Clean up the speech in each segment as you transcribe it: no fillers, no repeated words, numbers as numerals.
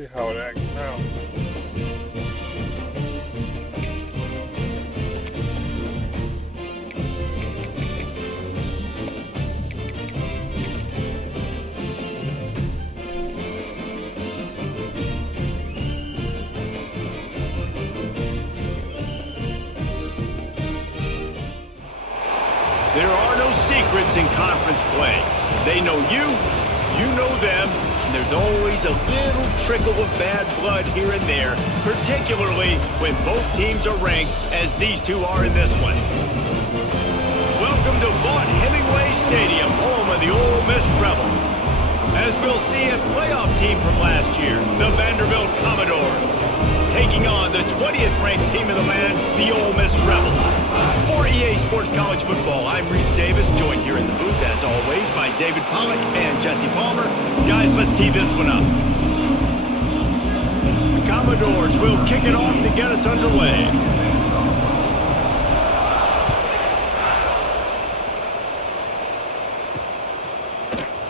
see how it acts now. There are no secrets in conference play. They know you, you know them, and there's always a little trickle of bad blood here and there, particularly when both teams are ranked, as these two are in this one. Welcome to Vaught Hemingway Stadium, home of the Ole Miss Rebels. As we'll see, a playoff team from last year, the Vanderbilt Commodores, taking on the 20th ranked team of the land, the Ole Miss Rebels. For EA Sports College Football, I'm Reese Davis, joined here in the booth, as always, by David Pollack and Jesse Palmer. Guys, let's tee this one up. The Commodores will kick it off to get us underway.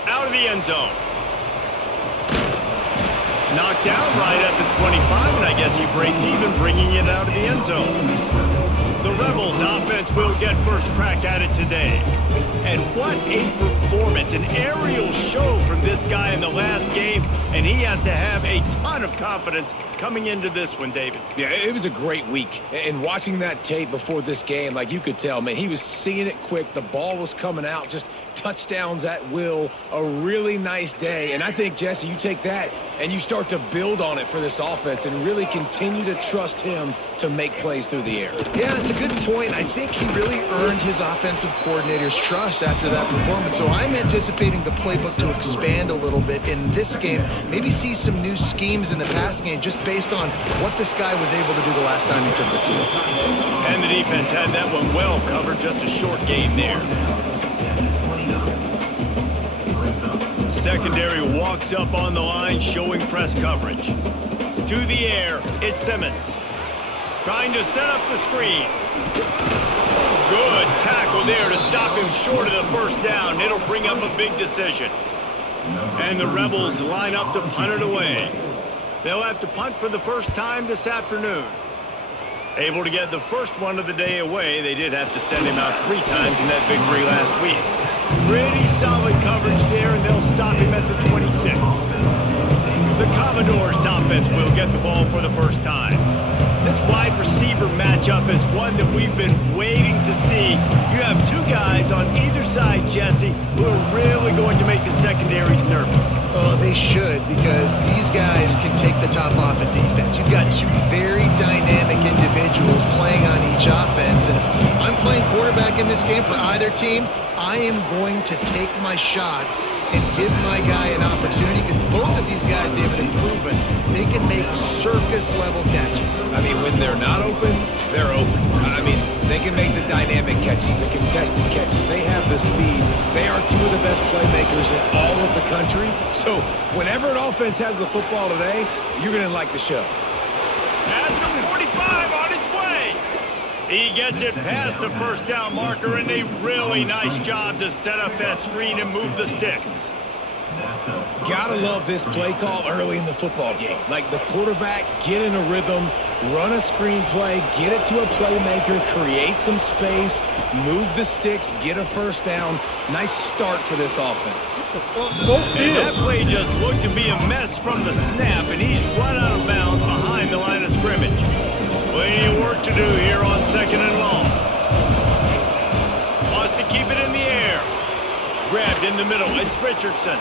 Out of the end zone. Knocked down right at the 25, and I guess he breaks even, bringing it out of the end zone. The Rebels offense will get first crack at it today. And what a performance, an aerial show from this guy in the last game, and he has to have a ton of confidence coming into this one, David. Yeah, it was a great week. And watching that tape before this game, like you could tell, man, he was seeing it quick. The ball was coming out, just touchdowns at will. A really nice day. And I think, Jesse, you take that and you start to build on it for this offense and really continue to trust him to make plays through the air. Yeah, it's a good point. I think he really earned his offensive coordinator's trust after that performance. So I'm anticipating the playbook to expand a little bit in this game. Maybe see some new schemes in the passing game just based on what this guy was able to do the last time he took the field. And the defense had that one well covered, just a short game there. Secondary walks up on the line, showing press coverage. To the air, it's Simmons. Trying to set up the screen. Good tackle there to stop him short of the first down. It'll bring up a big decision. And the Rebels line up to punt it away. They'll have to punt for the first time this afternoon. Able to get the first one of the day away. They did have to send him out 3 times in that victory last week. Pretty solid coverage there, and they'll stop him at the 26. The Commodores offense will get the ball for the first time. This wide receiver matchup is one that we've been waiting to see. You have 2 guys on either side, Jesse, who are really going to make the secondaries nervous. Oh, they should, because these guys can take the top off of defense. You've got 2 very dynamic individuals playing on each offense, and if I'm playing quarterback in this game for either team, I am going to take my shots and give my guy an opportunity, because both of these guys, they have been proven they can make circus-level catches. I mean, when they're not open, they're open. I mean, they can make the dynamic catches, the contested catches. They have the speed. They are 2 of the best playmakers in all of the country. So whenever an offense has the football today, you're going to like the show. At the 45 on its way. He gets it past the first down marker, and a really nice job to set up that screen and move the sticks. Gotta love this play call early in the football game. Like, the quarterback, get in a rhythm, run a screen play, get it to a playmaker, create some space, move the sticks, get a first down. Nice start for this offense. And that play just looked to be a mess from the snap, and he's run out of bounds behind the line of scrimmage. Plenty of work to do here on 2nd and long. Wants to keep it in the air. Grabbed in the middle, it's Richardson.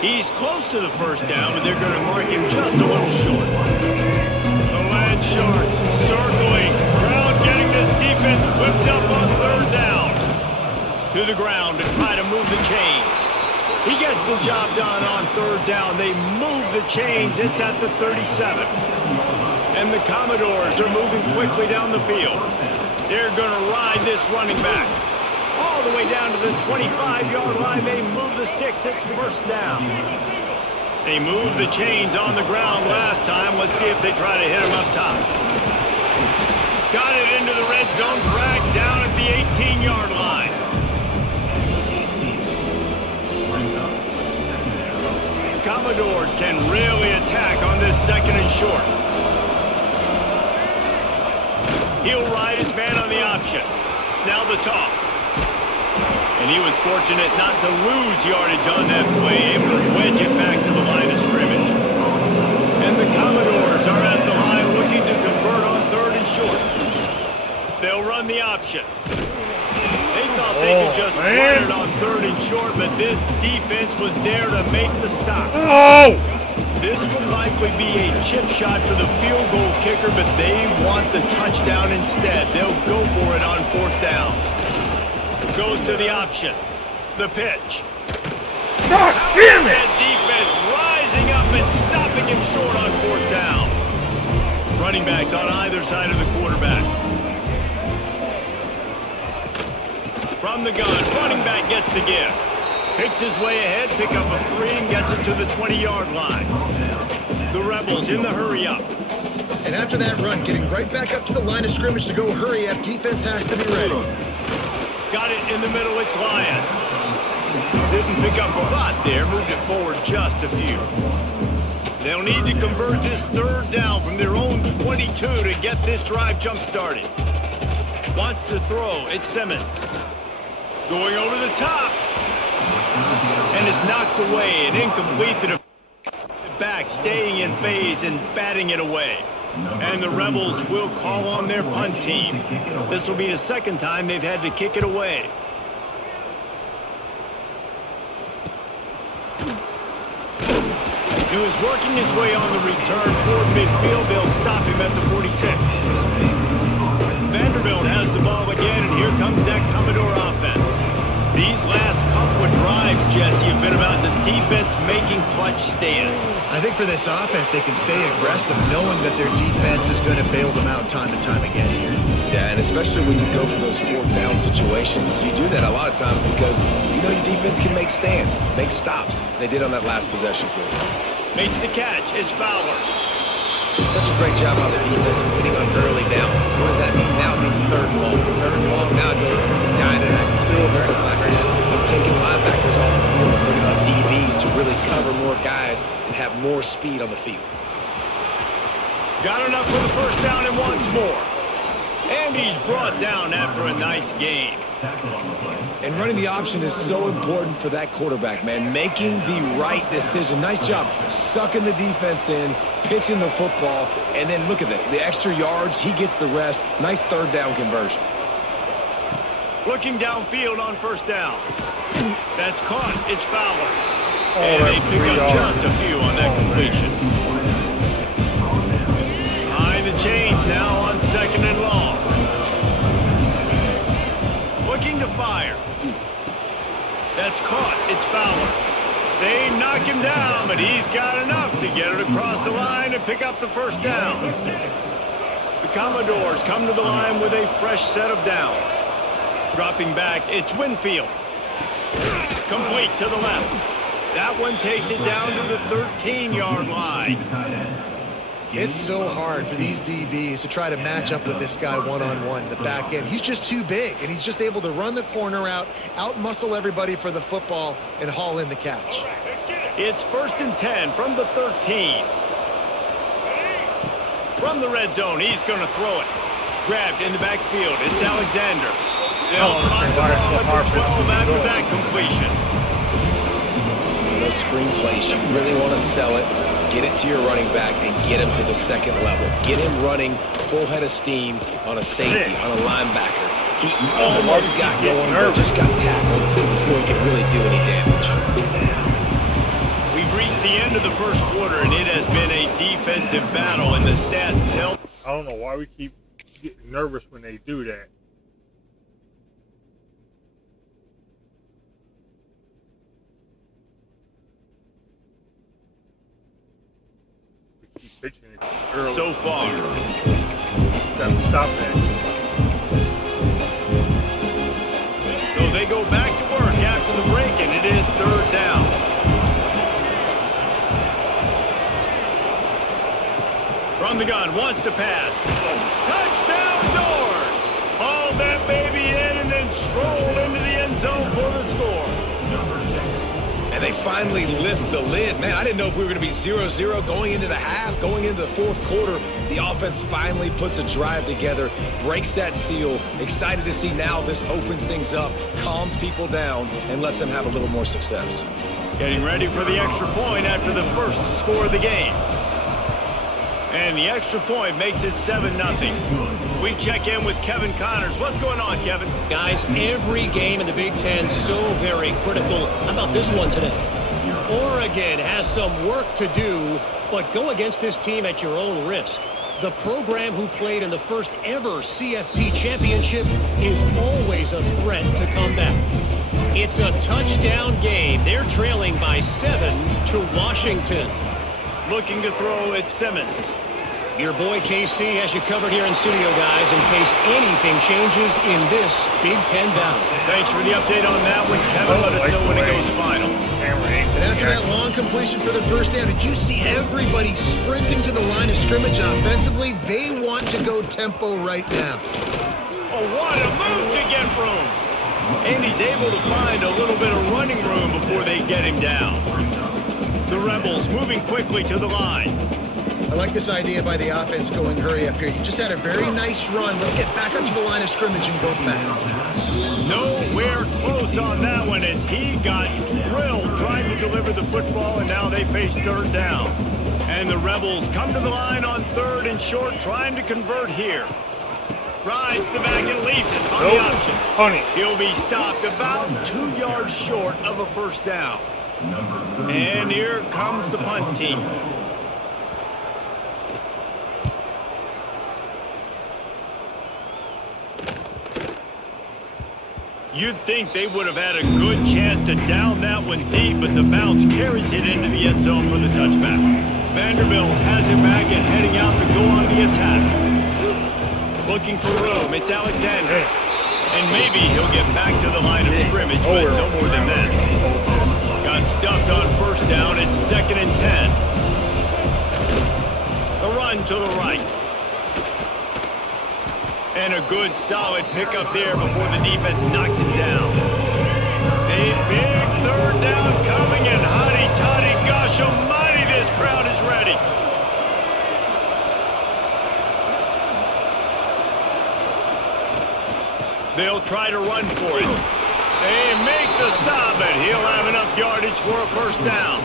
He's close to the first down, but they're going to mark him just a little short. The Land Sharks circling. Crowd getting this defense whipped up on 3rd down. To the ground to try to move the chains. He gets the job done on 3rd down. They move the chains. It's at the 37. And the Commodores are moving quickly down the field. They're going to ride this running back. All the way down to the 25-yard line. They move the sticks. It's first down. They moved the chains on the ground last time. Let's see if they try to hit him up top. Got it into the red zone. Dragged down at the 18-yard line. The Commodores can really attack on this 2nd and short. He'll ride his man on the option. Now the toss. And he was fortunate not to lose yardage on that play, able to wedge it back to the line of scrimmage. And the Commodores are at the line looking to convert on 3rd and short. They'll run the option. They thought they could just run it on 3rd and short, but this defense was there to make the stop. This will likely be a chip shot for the field goal kicker, but they want the touchdown instead. They'll go for it on 4th down. Goes to the option. The pitch. God damn it! That defense rising up and stopping him short on 4th down. Running backs on either side of the quarterback. From the gun, running back gets the give. Picks his way ahead, pick up a 3 and gets it to the 20-yard line. The Rebels in the hurry-up. And after that run, getting right back up to the line of scrimmage to go hurry-up, defense has to be ready. Got it in the middle, it's Lions. Didn't pick up a lot there, moved it forward just a few. They'll need to convert this 3rd down from their own 22 to get this drive jump-started. Wants to throw, it's Simmons. Going over the top. And is knocked away and incomplete. The back staying in phase and batting it away. And the Rebels will call on their punt team. This will be the 2nd time they've had to kick it away. He was working his way on the return toward midfield. They'll stop him at the 46. Vanderbilt has the ball again, and here comes that Commodore offense. These last couple of drives, Jesse, have been about the defense making clutch stand. I think for this offense, they can stay aggressive knowing that their defense is going to bail them out time and time again here. Yeah, and especially when you go for those 4th down situations, you do that a lot of times because you know your defense can make stands, make stops. They did on that last possession for you. Makes the catch. It's Fowler. Such a great job on the defense of getting on early downs. What does that mean? Now it means 3rd and long. 3rd and long, now go to Dynasty. I'm taking linebackers off the field and bringing on DBs to really cover more guys and have more speed on the field. Got enough for the 1st down and wants more. And he's brought down after a nice game. And running the option is so important for that quarterback, man. Making the right decision. Nice job sucking the defense in, pitching the football, and then look at it. The extra yards, he gets the rest. Nice 3rd down conversion. Looking downfield on 1st down. That's caught. It's Fowler. And they pick up just a few on that completion. Behind the chains now on 2nd and long. Looking to fire. That's caught. It's Fowler. They knock him down, but he's got enough to get it across the line and pick up the 1st down. The Commodores come to the line with a fresh set of downs. Dropping back, it's Winfield. Complete to the left. That one takes it down to the 13-yard line. It's so hard for these DBs to try to match up with this guy one-on-one in the back end. He's just too big, and he's just able to run the corner out-muscle everybody for the football, and haul in the catch. It's 1st and 10 from the 13. From the red zone, he's going to throw it. Grabbed in the backfield, it's Alexander. They'll spot the ball at the 12 after that completion. Those screen plays, you really want to sell it. Get it to your running back and get him to the 2nd level. Get him running full head of steam on a safety, on a linebacker. He almost got going, but just got tackled before he could really do any damage. We've reached the end of the 1st quarter, and it has been a defensive battle, and the stats tell. I don't know why we keep getting nervous when they do that. Pitching it early. So far. Got to stop that. So they go back to work after the break, and it is 3rd down. From the gun, wants to pass. Touchdown Doors! Hauled that baby in and then strolled into the end zone for the score. and they finally lift the lid. Man, I didn't know if we were going to be 0-0 going into the half, going into the fourth quarter. The offense finally puts a drive together, breaks that seal. Excited to see now this opens things up, calms people down, and lets them have a little more success. Getting ready for the extra point after the first score of the game. And the extra point makes it 7-0. We check in with Kevin Connors. What's going on, Kevin? Guys, every game in the Big Ten so very critical. How about this one today? Oregon has some work to do, but go against this team at your own risk. The program who played in the first ever CFP championship is always a threat to come back. It's a touchdown game. They're trailing by 7 to Washington. Looking to throw at Simmons. Your boy KC has you covered here in studio, guys, in case anything changes in this Big Ten battle. Thanks for the update on that one, Kevin. Let us know when it goes final. And after that long completion for the first down, did you see everybody sprinting to the line of scrimmage offensively? They want to go tempo right now. Oh, what a move to get room. And he's able to find a little bit of running room before they get him down. The Rebels moving quickly to the line. I like this idea by the offense going hurry up here. You just had a very nice run. Let's get back up to the line of scrimmage and go fast. Nowhere close on that one as he got drilled trying to deliver the football, and now they face third down. And the Rebels come to the line on 3rd and short, trying to convert here. Rides the back and leaves it on the option. Honey. He'll be stopped about 2 yards short of a first down. And here comes the punt team. You'd think they would have had a good chance to down that one deep, but the bounce carries it into the end zone for the touchback. Vanderbilt has it back and heading out to go on the attack. Looking for room, it's Alexander. And maybe he'll get back to the line of scrimmage, but no more than that. Got stuffed on first down, it's 2nd and 10. The run to the right. And a good, solid pickup there before the defense knocks it down. A big third down coming, and hotty toddy, gosh almighty, this crowd is ready. They'll try to run for it. They make the stop, but he'll have enough yardage for a first down.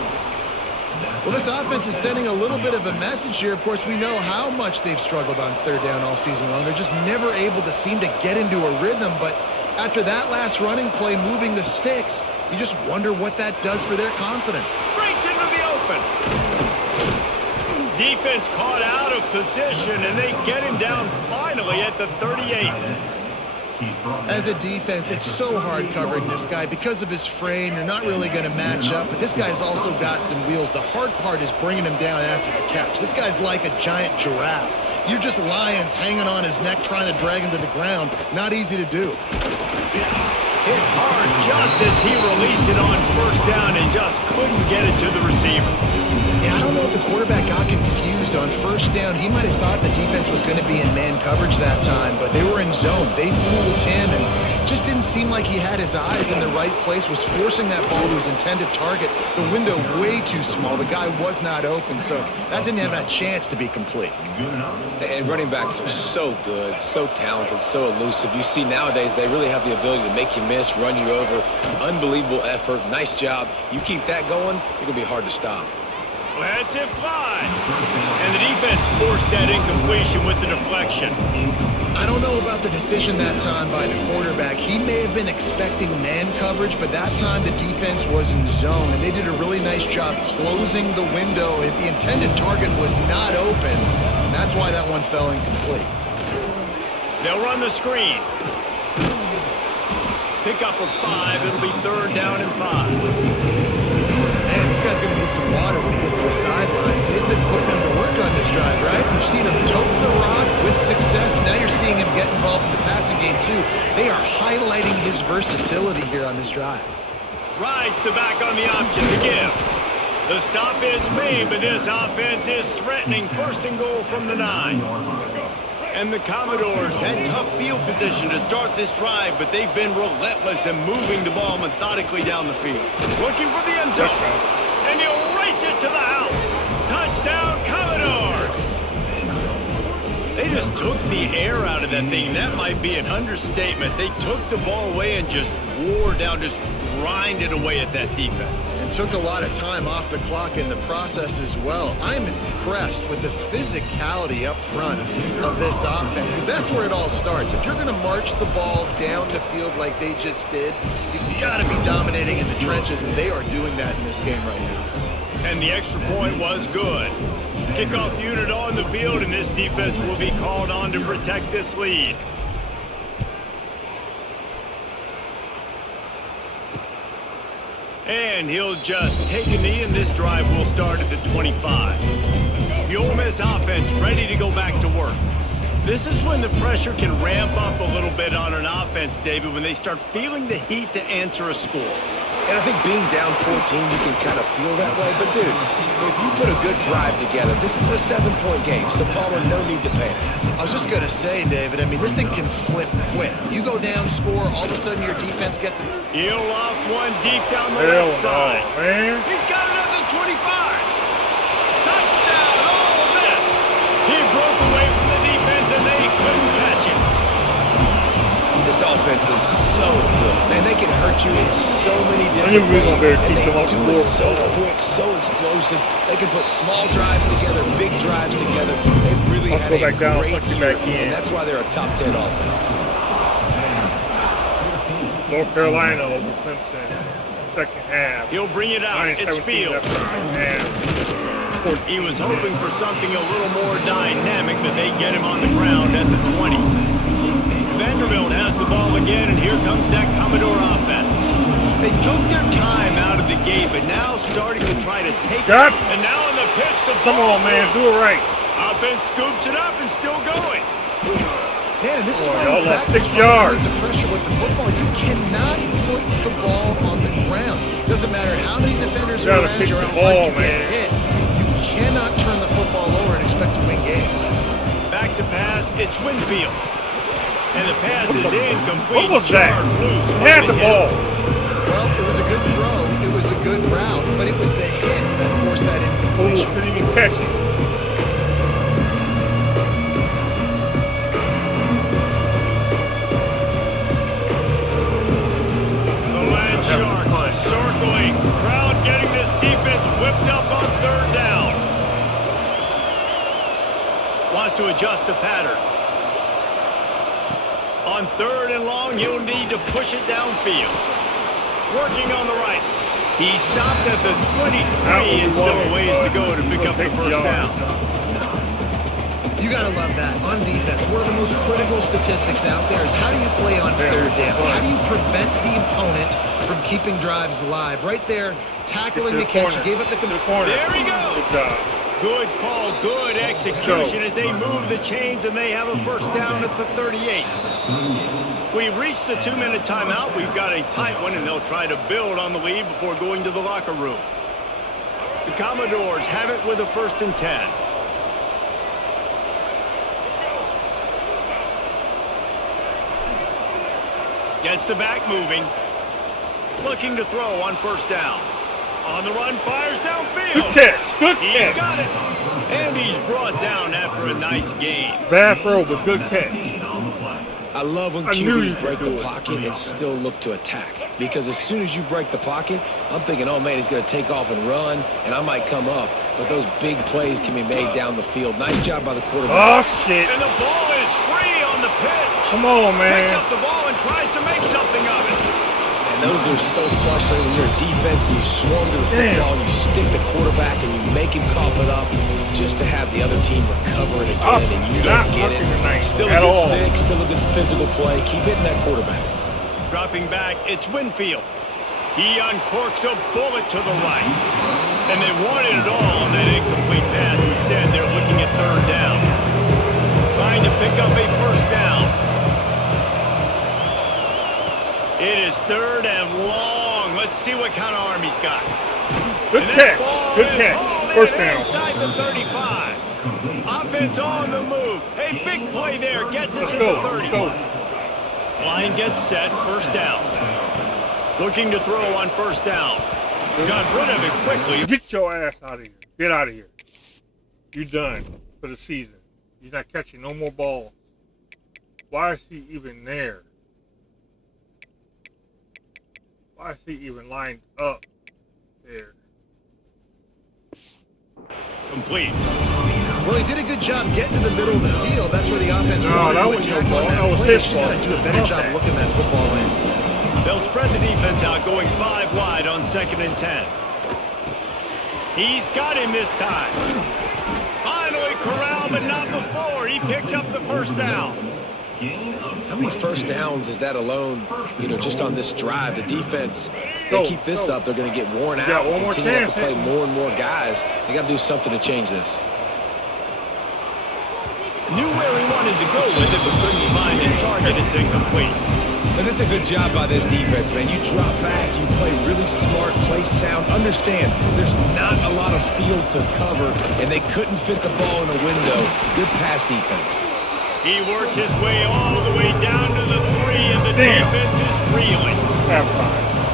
Well, this offense is sending a little bit of a message here. Of course, we know how much they've struggled on third down all season long. They're just never able to seem to get into a rhythm. But after that last running play, moving the sticks, you just wonder what that does for their confidence. Breaks into the open. Defense caught out of position, and they get him down finally at the 38. As a defense, it's so hard covering this guy. Because of his frame, you're not really going to match up. But this guy's also got some wheels. The hard part is bringing him down after the catch. This guy's like a giant giraffe. You're just lions hanging on his neck trying to drag him to the ground. Not easy to do. Hit hard just as he released it on first down and just couldn't get it to the receiver. Yeah, I don't know if the quarterback got confused on first down. He might have thought the defense was going to be in man coverage that time, but they were in zone. They fooled him and just didn't seem like he had his eyes in the right place, was forcing that ball to his intended target. The window way too small. The guy was not open, so that didn't have a chance to be complete. And running backs are so good, so talented, so elusive. You see nowadays they really have the ability to make you miss, run you over. Unbelievable effort. Nice job. You keep that going, you're going to be hard to stop. Lets it fly. And the defense forced that incompletion with the deflection. I don't know about the decision that time by the quarterback. He may have been expecting man coverage, but that time the defense was in zone, and they did a really nice job closing the window. The intended target was not open, and that's why that one fell incomplete. They'll run the screen. Pick up of 5. It'll be 3rd down and 5. Man, this guy's going to need some water when he gets to the sidelines. They've been putting him to work on this drive, right? We've seen him tote the rock with success. Now you're seeing him get involved in the passing game, too. They are highlighting his versatility here on this drive. Rides the back on the option to give. The stop is made, but this offense is threatening 1st and goal from the 9. And the Commodores had tough field position to start this drive, but they've been relentless in moving the ball methodically down the field. Looking for the end zone. And he'll race it to the house. Touchdown, Commodores. They just took the air out of that thing. That might be an understatement. They took the ball away and just wore down, just grinded away at that defense. And took a lot of time off the clock in the process as well. I'm impressed with the physicality up front of this offense, because that's where it all starts. If you're going to march the ball down the field like they just did, you've got to be dominating in the trenches, and they are doing that in this game right now. And the extra point was good. Kickoff unit on the field, and this defense will be called on to protect this lead. And he'll just take a knee, and this drive will start at the 25. The Ole Miss offense ready to go back to work. This is when the pressure can ramp up a little bit on an offense, David, when they start feeling the heat to answer a score. And I think being down 14, you can kind of feel that way. But, dude, if you put a good drive together, this is a 7-point game, so Palmer, no need to panic. I was just going to say, David, I mean, this thing can flip quick. You go down, score, all of a sudden your defense gets it. He'll loft one deep down the left side. Man. He's got it at the 25. Touchdown, Ole Miss. He broke away from the defense, and they couldn't catch him. This offense is so good. Man, they can hurt you in so many different ways. And they do it so quick, so explosive. They can put small drives together, big drives together. They've really had a great year, and that's why they're a top 10 offense. North Carolina over Clemson, second half. He'll bring it out. It's Field. He was hoping for something a little more dynamic, but they get him on the ground at the 20. Vanderbilt has the ball again, and here comes that Commodore offense. They took their time out of the gate, but now starting to try to take it. And now in the pitch, the ball. Come on, man, do it right. Offense scoops it up and still going. Man, this is why you lost 6 yards. Of pressure with the football. You cannot put the ball on the ground. Doesn't matter how many defenders are around you, ball, man. Hit. You cannot turn the football over and expect to win games. Back to pass, it's Winfield. And the pass is incomplete. What was that? He had the ball. Well, it was a good throw. It was a good route, but it was the hit that forced that incompletion. Couldn't even catch it. The Land Sharks circling. Crowd getting this defense whipped up on third down. Wants to adjust the pattern. On third and long, he'll need to push it downfield. Working on the right. He stopped at the 23 and still a ways to go to pick up the first down. You got to love that. On defense, one of the most critical statistics out there is how do you play on third down? How do you prevent the opponent from keeping drives alive? Right there, tackling the catch. You gave up the corner. There he goes. Good job. Good call, good execution as they move the chains, and they have a first down at the 38. We've reached the 2-minute timeout. We've got a tight one, and they'll try to build on the lead before going to the locker room. The Commodores have it with a 1st and 10. Gets the back moving. Looking to throw on first down. On the run, fires downfield. Good catch. Good He's catch. got it. And he's brought down after a nice gain. Bad throw, but good catch. I love when QBs break the pocket and still look to attack. Because as soon as you break the pocket, I'm thinking, oh, man, he's going to take off and run, and I might come up. But those big plays can be made down the field. Nice job by the quarterback. Oh, shit. And the ball is free on the pitch. Come on, man. Picks up the ball and tries to make something of it. And those are so frustrating when you're a defense and you swarm to the football and you stick the quarterback and you make him cough it up just to have the other team recover it again and you don't get it. Still a good stick, still a good physical play. Keep hitting that quarterback. Dropping back, it's Winfield. He uncorks a bullet to the right. And they wanted it all on that incomplete pass. Instead, they're looking at third down. Trying to pick up a first down. It is third and long. Let's see what kind of arm he's got. Good catch. Good catch. First down. Inside the 35. Offense on the move. A big play there. Gets it Let's to go. the 30. Let's go. Line gets set. First down. Looking to throw on first down. Got rid of it quickly. Get your ass out of here. Get out of here. You're done for the season. You're not catching no more balls. Why is he even there? Why is he even lined up there? Complete. Well, he did a good job getting to the middle of the field. That's where the offense wanted that to wasn't your attack ball. on That that was play. his He's just got to ball. do a better job looking that football in. They'll spread the defense out, going 5 wide on 2nd and 10. He's got him this time. Finally corralled, but not before. He picks up the first down. How many first downs is that alone, just on this drive? The defense, go, they keep this up, they're going to get worn out. got one more continue chance, to play more and more guys. They got to do something to change this. Knew where he wanted to go with it, but couldn't find his target. It's incomplete. But it's a good job by this defense, man. You drop back, you play really smart, play sound. Understand, there's not a lot of field to cover, and they couldn't fit the ball in the window. Good pass defense. He works his way all the way down to the 3, and the defense is reeling.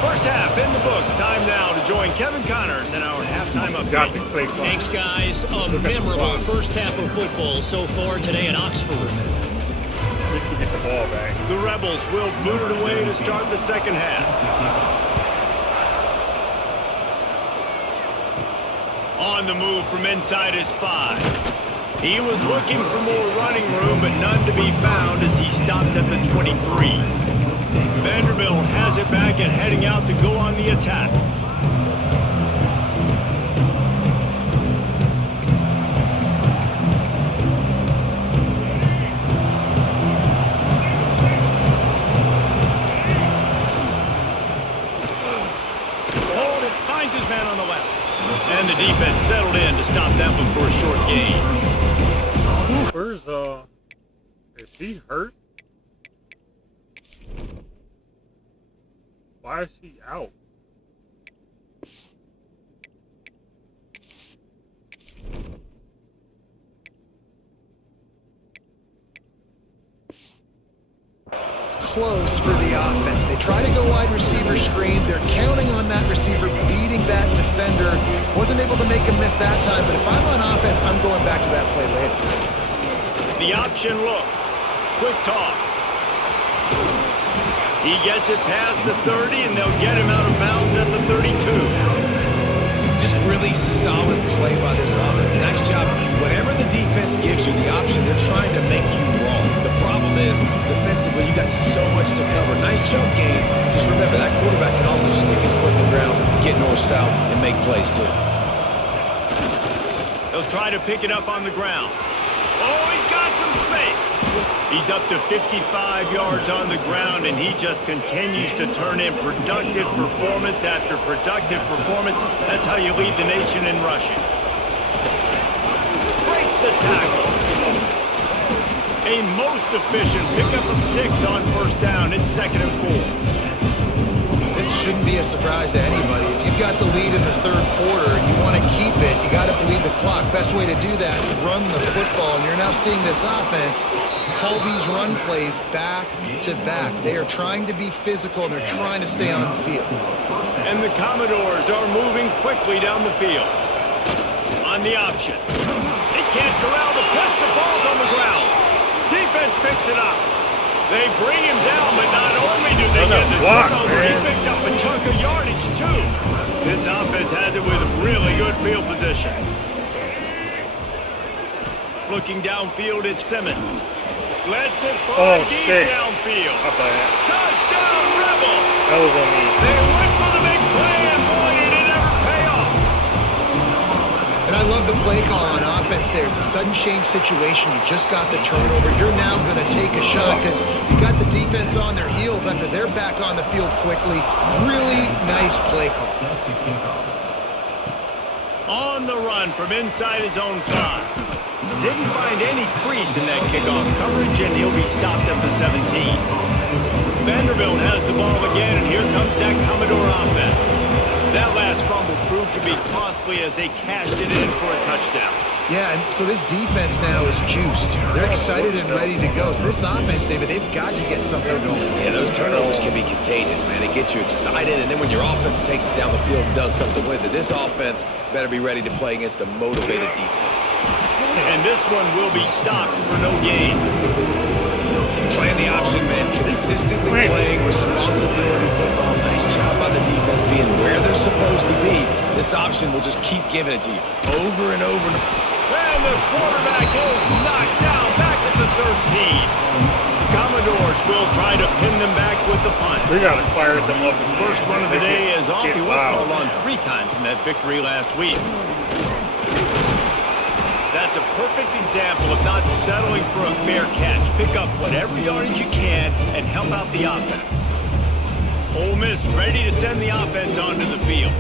First half in the books. Time now to join Kevin Connors in our halftime Got the update. play clock. Thanks, guys. A memorable first half of football so far today in Oxford. At least we get the ball back. The Rebels will boot it away to start the second half. On the move from inside his 5. He was looking for more running room, but none to be found as he stopped at the 23. Vanderbilt has it back and heading out to go on the attack. Hold it, finds his man on the left. And the defense settled in to stop that one for a short gain. Where's is he hurt? Why is he out? Close for the offense. They try to go wide receiver screen. They're counting on that receiver beating that defender. Wasn't able to make him miss that time, but if I'm on offense, I'm going back to that play later. The option look. Quick toss. He gets it past the 30, and they'll get him out of bounds at the 32. Just really solid play by this offense. Nice job. Whatever the defense gives you the option, they're trying to make you wrong. The problem is, defensively, you got so much to cover. Nice jump game. Just remember, that quarterback can also stick his foot in the ground, get north-south, and make plays, too. He'll try to pick it up on the ground. Oh, he's got some space. He's up to 55 yards on the ground, and he just continues to turn in productive performance after productive performance. That's how you lead the nation in rushing. Breaks the tackle. A most efficient pickup of 6 on first down. It's 2nd and 4. This shouldn't be a surprise to anybody. If you've got the lead in the third quarter and you want to keep it, you got to bleed the clock. Best way to do that, run the football. And you're now seeing this offense call these run plays back to back. They are trying to be physical, and they're trying to stay on the field. And the Commodores are moving quickly down the field. On the option. They can't corral the pitch. The ball's on the ground. Defense picks it up. They bring him down, but not only do they get the turnover, he picked up a chunk of yardage, too. This offense has it with really good field position. Looking downfield, it's Simmons. Lets it fly deep downfield. Touchdown, Rebels! That was on me. They went for the big play, and boy, did it ever pay off. And I love the play call on offense there. It's a sudden change situation. You just got the turnover. You're now going to take a shot because you got the defense on their heels after they're back on the field quickly. Really nice play call. On the run from inside his own 5. Didn't find any crease in that kickoff coverage, and he'll be stopped at the 17. Vanderbilt has the ball again, and here comes that Commodore offense. That last fumble proved to be costly as they cashed it in for a touchdown. Yeah, and so this defense now is juiced. They're excited and ready to go. So this offense, David, they've got to get something going. Yeah, those turnovers can be contagious, man. It gets you excited, and then when your offense takes it down the field and does something with it, this offense better be ready to play against a motivated defense. And this one will be stopped for no gain. Playing the option, man, consistently playing responsibility football. Nice job by the defense being where they're supposed to be. This option will just keep giving it to you over and over. And the quarterback is knocked down back at the 13. The Commodores will try to pin them back with the punt. We got to fire them up. First one of the day is off. He was called on 3 times in that victory last week. That's a perfect example of not settling for a fair catch. Pick up whatever yardage you can and help out the offense. Ole Miss ready to send the offense onto the field.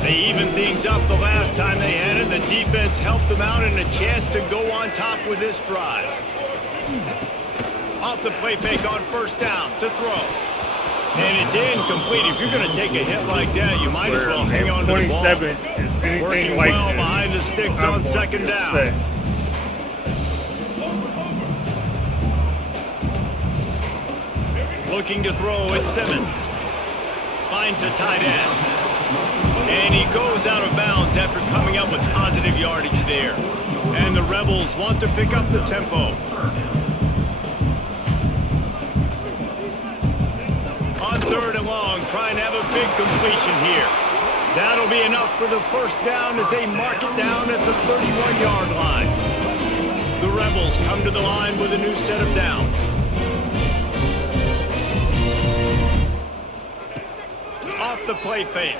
They evened things up the last time they had it. The defense helped them out and a chance to go on top with this drive. Off the play fake on first down to throw. And it's incomplete. If you're going to take a hit like that, you might as well hang on to the ball. 27 is anything Working like well this. behind the sticks on second down. Looking to throw at Simmons. Finds a tight end. And he goes out of bounds after coming up with positive yardage there. And the Rebels want to pick up the tempo. On third and long, trying to have a big completion here. That'll be enough for the first down as they mark it down at the 31-yard line. The Rebels come to the line with a new set of downs. Off the play fake.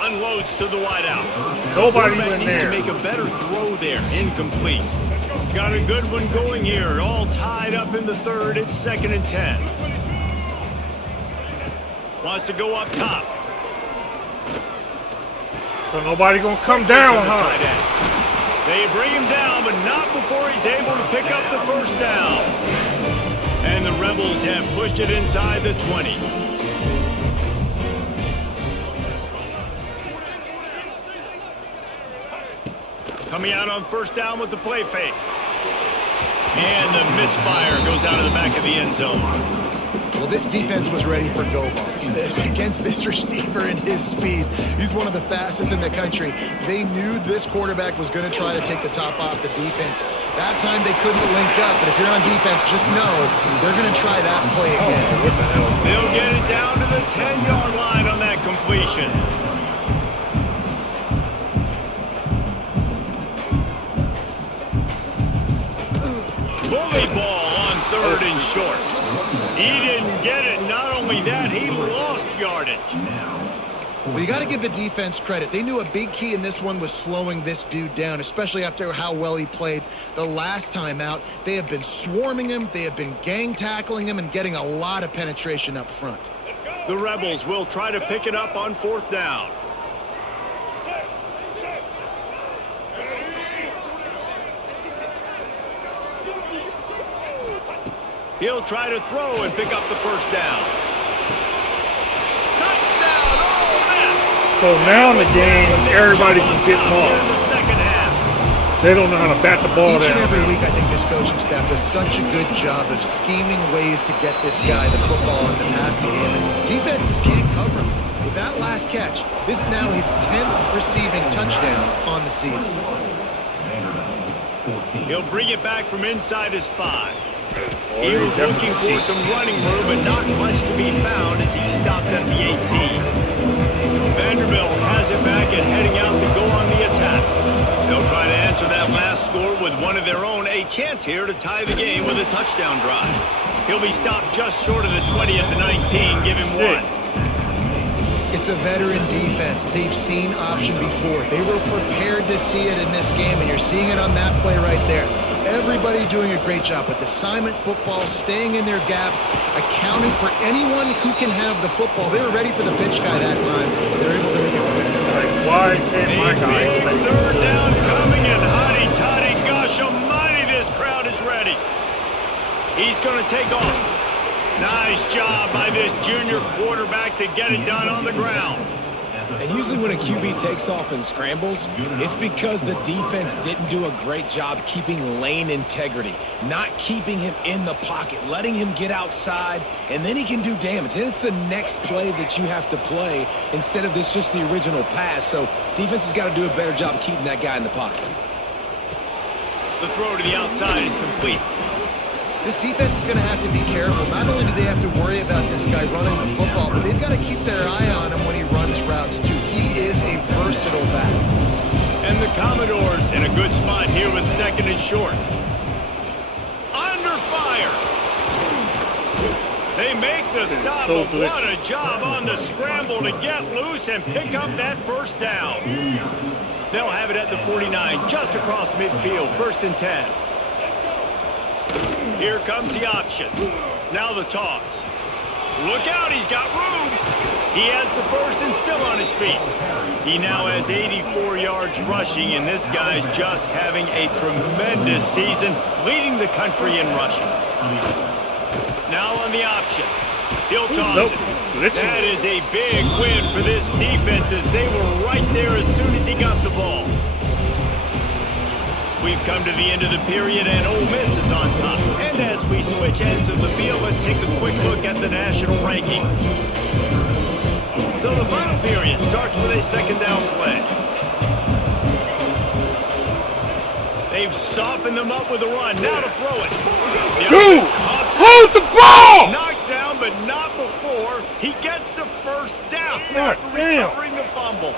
Unloads to the wideout. Nobody Quarterback in needs there. to make a better throw there. Incomplete. Got a good one going here. All tied up in the third. It's 2nd and 10. Wants to go up top. So nobody gonna come down, huh? They bring him down, but not before he's able to pick up the first down. And the Rebels have pushed it inside the 20. Coming out on first down with the play fake. And the misfire goes out of the back of the end zone. Well, this defense was ready for go balls. Against this receiver and his speed, he's one of the fastest in the country. They knew this quarterback was going to try to take the top off the defense. That time they couldn't link up, but if you're on defense, just know they're going to try that play again. What the hell? They'll get it down to the 10-yard line on that completion. Bully ball on third and short. He didn't get it. Not only that, he lost yardage. Well, you got to give the defense credit. They knew a big key in this one was slowing this dude down, especially after how well he played the last time out. They have been swarming him. They have been gang tackling him and getting a lot of penetration up front. The Rebels will try to pick it up on fourth down. He'll try to throw and pick up the first down. Touchdown, Ole Miss! So now in the game, everybody can get In lost. the second half. They don't know how to bat the ball Each and down. every week, I think this coaching staff does such a good job of scheming ways to get this guy the football in the passing game, and defenses can't cover him. With that last catch, this is now his 10th receiving touchdown on the season. He'll bring it back from inside his 5. He was looking for some running room, but not much to be found as he stopped at the 18. Vanderbilt has it back and heading out to go on the attack. They'll try to answer that last score with one of their own. A chance here to tie the game with a touchdown drive. He'll be stopped just short of the 20 at the 19. Give him 1. It's a veteran defense. They've seen option before. They were prepared to see it in this game, and you're seeing it on that play right there. Everybody doing a great job with assignment football, staying in their gaps, accounting for anyone who can have the football. They were ready for the pitch guy that time. They're able to make a quick start. Why can't my guy Big play? third down coming, and hotty-toddy, gosh almighty, this crowd is ready. He's going to take off. Nice job by this junior quarterback to get it done on the ground. And usually when a QB takes off and scrambles, it's because the defense didn't do a great job keeping lane integrity, not keeping him in the pocket, letting him get outside, and then he can do damage. And it's the next play that you have to play instead of this just the original pass. So defense has got to do a better job keeping that guy in the pocket. The throw to the outside is complete. This defense is going to have to be careful. Not only do they have to worry about this guy running the football, but they've got to keep their eye on him when he runs routes, too. He is a versatile back. And the Commodores in a good spot here with second and short. Under fire. They make the stop, but what a job on the scramble to get loose and pick up that first down. They'll have it at the 49, just across midfield, 1st and 10. Here comes the option. Now the toss. Look out, he's got room. He has the first and still on his feet. He now has 84 yards rushing, and this guy's just having a tremendous season, leading the country in rushing. Now on the option. He'll toss it. That is a big win for this defense as they were right there as soon as he got the ball. We've come to the end of the period, and Ole Miss is on top. And as we switch ends of the field, let's take a quick look at the national rankings. So the final period starts with a second down play. They've softened them up with a run. Now to throw it. Dude, hold the ball! Knocked down, but not before. He gets the first down after recovering the fumble.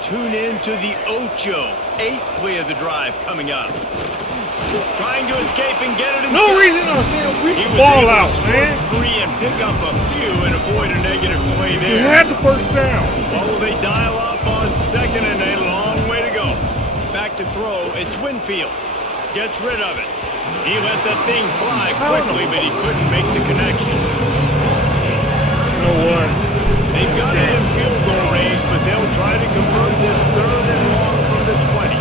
Tune in to the Ocho. 8th play of the drive coming up. Trying to escape and get it himself. No reason to reach the ball out, man. 3 and pick up a few and avoid a negative play there. You had the first down. Oh, they dial up on second and a long way to go. Back to throw. It's Winfield. Gets rid of it. He let that thing fly quickly, but he couldn't make the connection. You know what? They've got it in field goal range, but they'll try to convert this 3rd and long from the 20.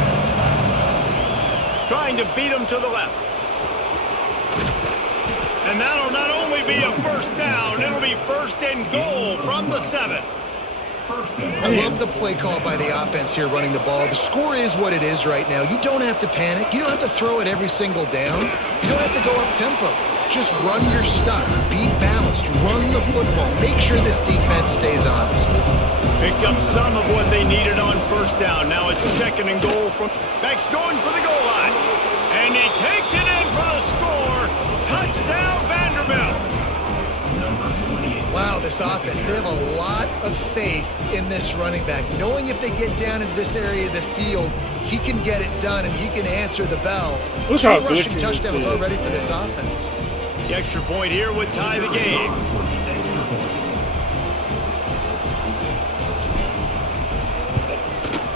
Trying to beat him to the left. And that'll not only be a first down, it'll be 1st and goal from the 7. I love the play call by the offense here running the ball. The score is what it is right now. You don't have to panic. You don't have to throw it every single down. You don't have to go up tempo. Just run your stuff. Be balanced. Run the football. Make sure this defense stays honest. Picked up some of what they needed on first down. Now it's 2nd and goal from... Beck's going for the goal line. And he takes it in for the score. Touchdown, Vanderbilt. Wow, this offense, they have a lot of faith in this running back. Knowing if they get down into this area of the field, he can get it done and he can answer the bell. Look 2 how rushing good touchdowns already for this offense. The extra point here would tie the game.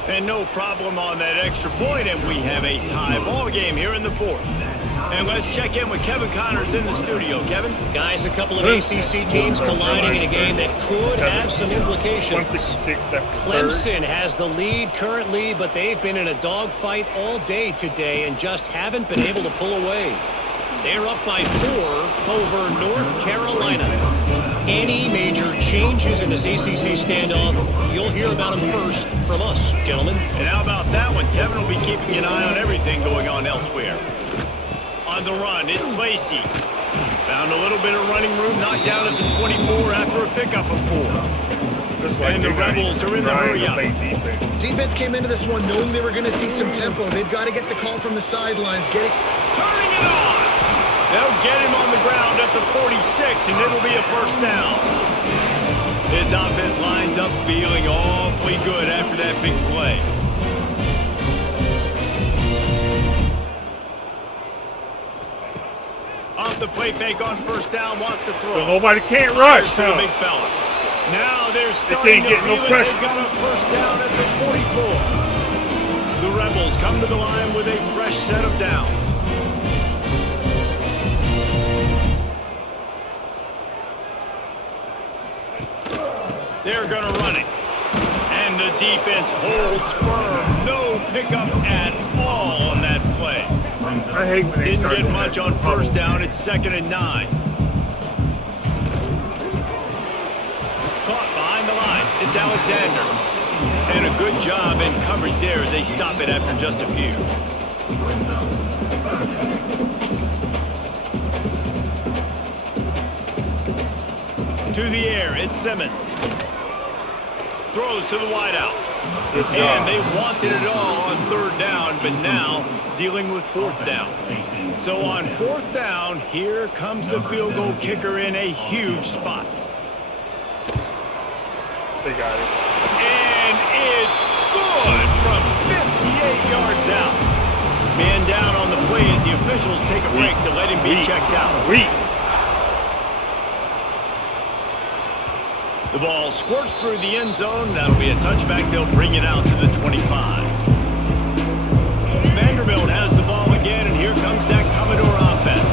And no problem on that extra point, and we have a tie ball game here in the 4th. And let's check in with Kevin Connors in the studio. Kevin? Guys, a couple of ACC teams colliding in a game that could have some implications. 156, Clemson has the lead currently, but they've been in a dogfight all day today and just haven't been able to pull away. They're up by 4 over North Carolina. Any major changes in this ACC standoff, you'll hear about them first from us, gentlemen. And how about that one? Kevin will be keeping an eye on everything going on elsewhere. On the run, it's Lacey. Found a little bit of running room, knocked down at the 24 after a pickup of 4. And the Rebels are in the hurry-up. Defense came into this one knowing they were going to see some tempo. They've got to get the call from the sidelines. Turning it on! They'll get him on the ground at the 46, and it'll be a first down. This offense lines up feeling awfully good after that big play. Off the play fake on first down, wants to throw. So nobody can't rush, to the big fella. Now they're starting they can't get no pressure. They've got a first down at the 44. The Rebels come to the line with a fresh set of downs. They're going to run it. And the defense holds firm. No pickup at all on that play. I hate when they Didn't get much on first down. It's 2nd and 9. Caught behind the line. It's It's Alexander. And a good job in coverage there as they stop it after just a few. To the air, it's Simmons. Throws to the wideout. And they wanted it all on third down, but now dealing with fourth down. So on fourth down, here comes the field goal kicker in a huge spot. They got it. And it's good from 58 yards out. Man down on the play as the officials take a break to let him be checked out. The ball squirts through the end zone. That'll be a touchback. They'll bring it out to the 25. Vanderbilt has the ball again, and here comes that Commodore offense.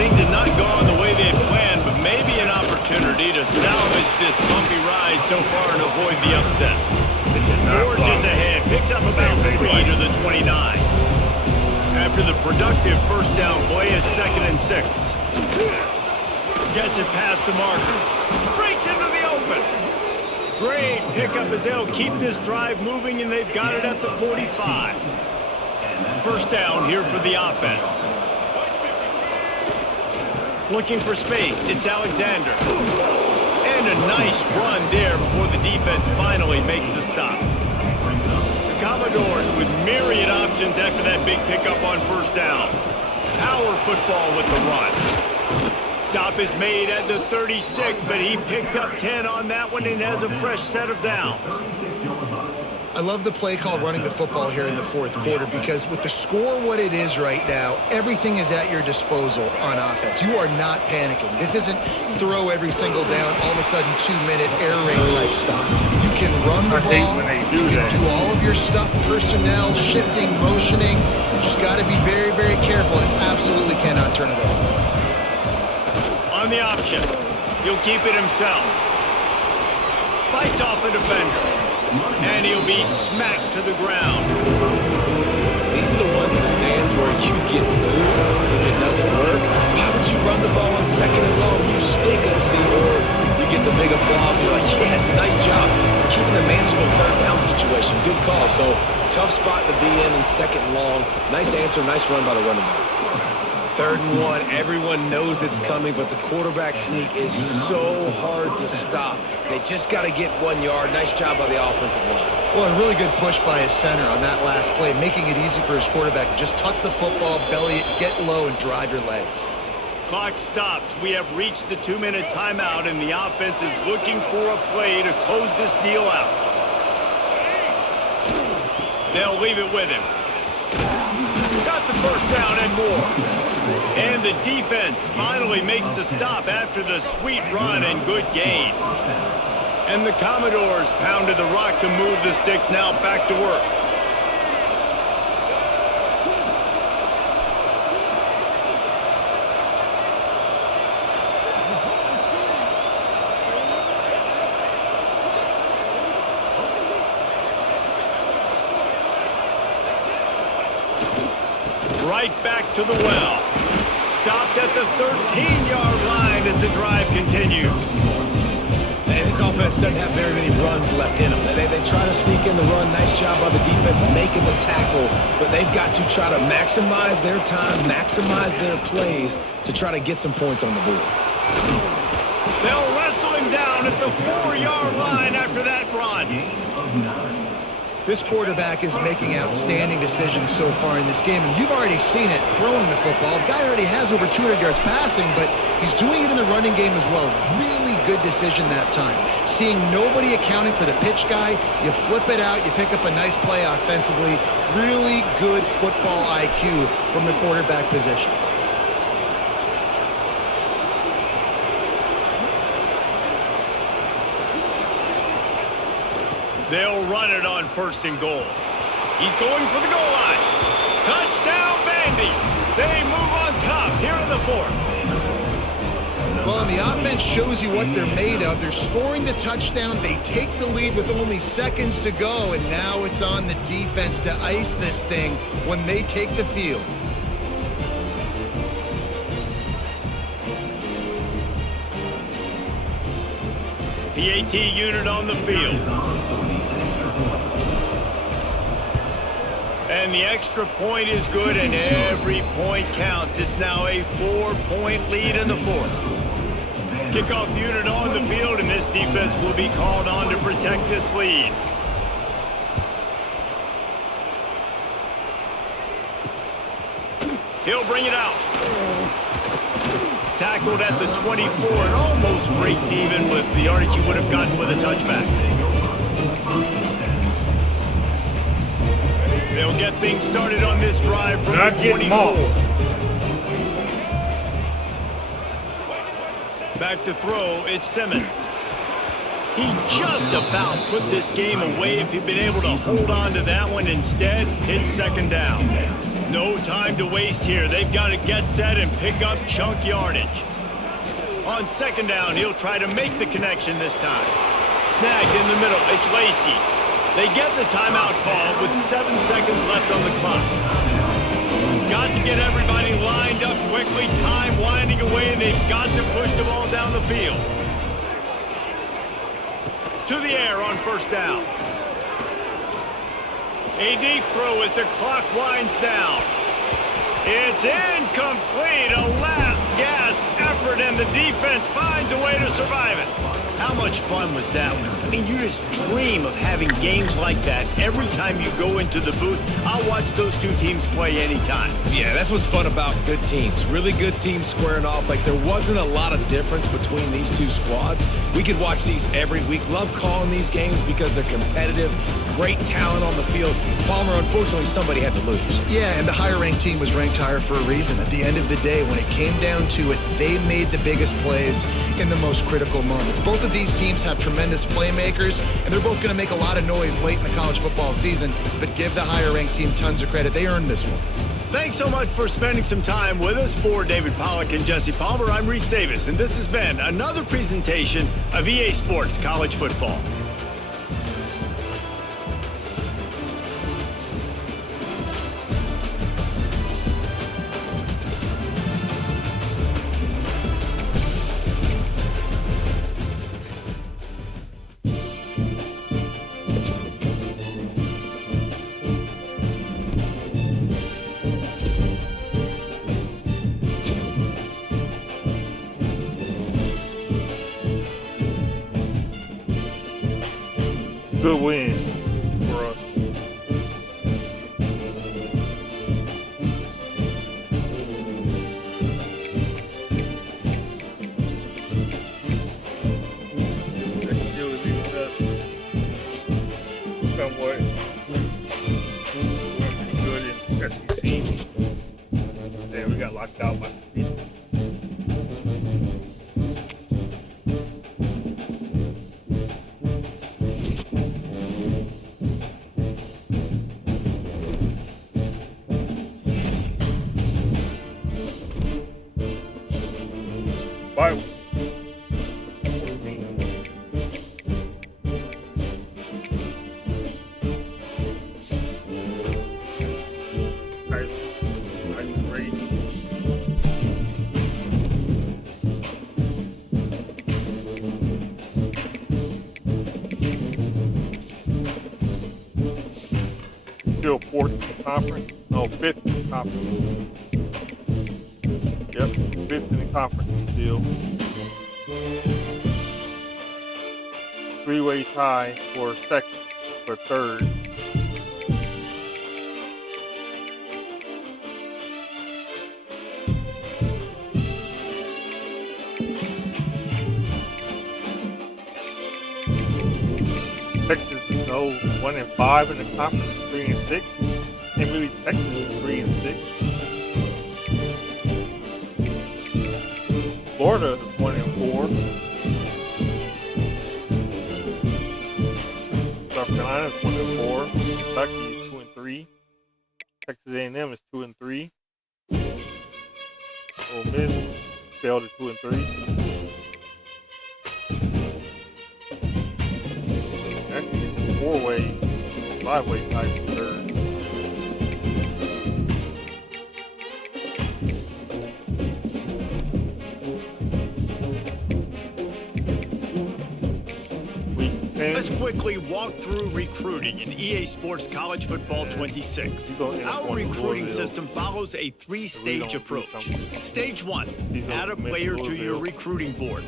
Things have not gone the way they had planned, but maybe an opportunity to salvage this bumpy ride so far and avoid the upset. Forges ahead, picks up about 3 to the 29. After the productive first down play, it's 2nd and 6. Gets it past the marker. Breaks into the open. Great pickup as they'll keep this drive moving, and they've got it at the 45. First down here for the offense. Looking for space, it's Alexander. And a nice run there before the defense finally makes the stop. The Commodores with myriad options after that big pickup on first down. Power football with the run. Stop is made at the 36, but he picked up 10 on that one and has a fresh set of downs. I love the play call running the football here in the fourth quarter because with the score what it is right now, everything is at your disposal on offense. You are not panicking. This isn't throw every single down, all of a sudden 2-minute air raid type stuff. You can run the ball, you can do all of your stuff, personnel, shifting, motioning. You just got to be very, very careful and absolutely cannot turn it over. On the option, he'll keep it himself. Fights off a defender. And he'll be smacked to the ground. These are the ones in the stands where you get booed if it doesn't work. Why would you run the ball on 2nd and long? You stink, OC. Or you get the big applause. You're like, yes, nice job. Keeping the manageable third down situation. Good call. So, tough spot to be in 2nd and long. Nice answer, nice run by the running back. 3rd and 1, everyone knows it's coming, but the quarterback sneak is so hard to stop. They just got to get 1 yard. Nice job by the offensive line. Well, a really good push by his center on that last play, making it easy for his quarterback to just tuck the football, belly it, get low, and drive your legs. Clock stops. We have reached the 2-minute timeout, and the offense is looking for a play to close this deal out. They'll leave it with him. Got the first down and more. And the defense finally makes the stop after the sweet run and good gain. And the Commodores pounded the rock to move the sticks, now back to work. Right back to the well. Stopped at the 13-yard line as the drive continues. And this offense doesn't have very many runs left in them. They try to sneak in the run. Nice job by the defense making the tackle. But they've got to try to maximize their time, maximize their plays to try to get some points on the board. They'll wrestle him down at the 4-yard line after that run. This quarterback is making outstanding decisions so far in this game, and you've already seen it throwing the football. The guy already has over 200 yards passing, but he's doing it in the running game as well. Really good decision that time. Seeing nobody accounting for the pitch guy, you flip it out, you pick up a nice play offensively. Really good football IQ from the quarterback position. They'll run it on 1st and goal. He's going for the goal line. Touchdown, Vandy. They move on top here in the 4th. Well, and the offense shows you what they're made of. They're scoring the touchdown. They take the lead with only seconds to go, and now it's on the defense to ice this thing when they take the field. PAT unit on the field. And the extra point is good, and every point counts. It's now a 4-point lead in the fourth. Kickoff unit on the field, and this defense will be called on to protect this lead. He'll bring it out. Tackled at the 24 and almost breaks even with the yardage he would have gotten with a touchback. They'll get things started on this drive from the 24. Back to throw, it's Simmons. He just about put this game away if he'd been able to hold on to that one. Instead, it's second down. No time to waste here. They've got to get set and pick up chunk yardage. On second down, he'll try to make the connection this time. Snagged in the middle, it's Lacey. They get the timeout call with 7 seconds left on the clock. Got to get everybody lined up quickly. Time winding away, and they've got to push the ball down the field. To the air on first down. A deep throw as the clock winds down. It's incomplete. A last gasp effort, and the defense finds a way to survive it. How much fun was that one? I mean, you just dream of having games like that every time you go into the booth. I'll watch those two teams play anytime. Yeah, that's what's fun about good teams. Really good teams squaring off. Like, there wasn't a lot of difference between these two squads. We could watch these every week. Love calling these games because they're competitive. Great talent on the field. Palmer, unfortunately, somebody had to lose. Yeah, and the higher-ranked team was ranked higher for a reason. At the end of the day, when it came down to it, they made the biggest plays in the most critical moments. Both of these teams have tremendous playmakers, and they're both going to make a lot of noise late in the college football season, but give the higher-ranked team tons of credit. They earned this one. Thanks so much for spending some time with us. For David Pollack and Jesse Palmer, I'm Reese Davis, and this has been another presentation of EA Sports College Football. Good win for us. That still leaves us somewhat pretty good in the SEC. Then we got locked out by some people. Bible. Still fourth in the conference. No, fifth in the conference. Yep, fifth in the conference still. Three-way tie for second, for third. Texas is 1-5 in the conference, 3-6. Can't believe Texas is 3-6. Florida is 1-4. South Carolina is 1-4. Kentucky is 2-3. Texas A&M is 2-3. Ole Miss fell to 2-3. Actually, four-way, five-way tie for third. quickly walk through recruiting in EA Sports College Football 26. Our recruiting system follows a three-stage approach. Stage 1, add a player to your recruiting board.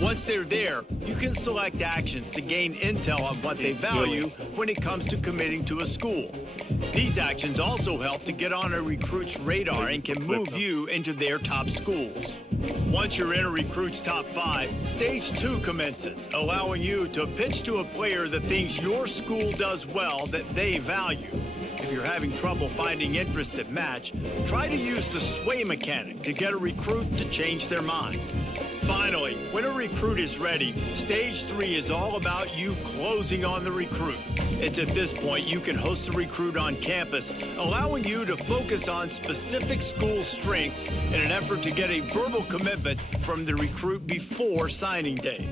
Once they're there, you can select actions to gain intel on what they value when it comes to committing to a school. These actions also help to get on a recruit's radar and can move you into their top schools. Once you're in a recruit's top 5, Stage 2 commences, allowing you to pitch to a player the things your school does well that they value. If you're having trouble finding interest that match, try to use the sway mechanic to get a recruit to change their mind. Finally, when a recruit is ready, Stage 3 is all about you closing on the recruit. It's at this point you can host the recruit on campus, allowing you to focus on specific school strengths in an effort to get a verbal commitment from the recruit before signing day.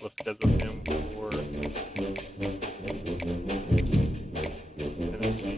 We'll schedule him for Tennessee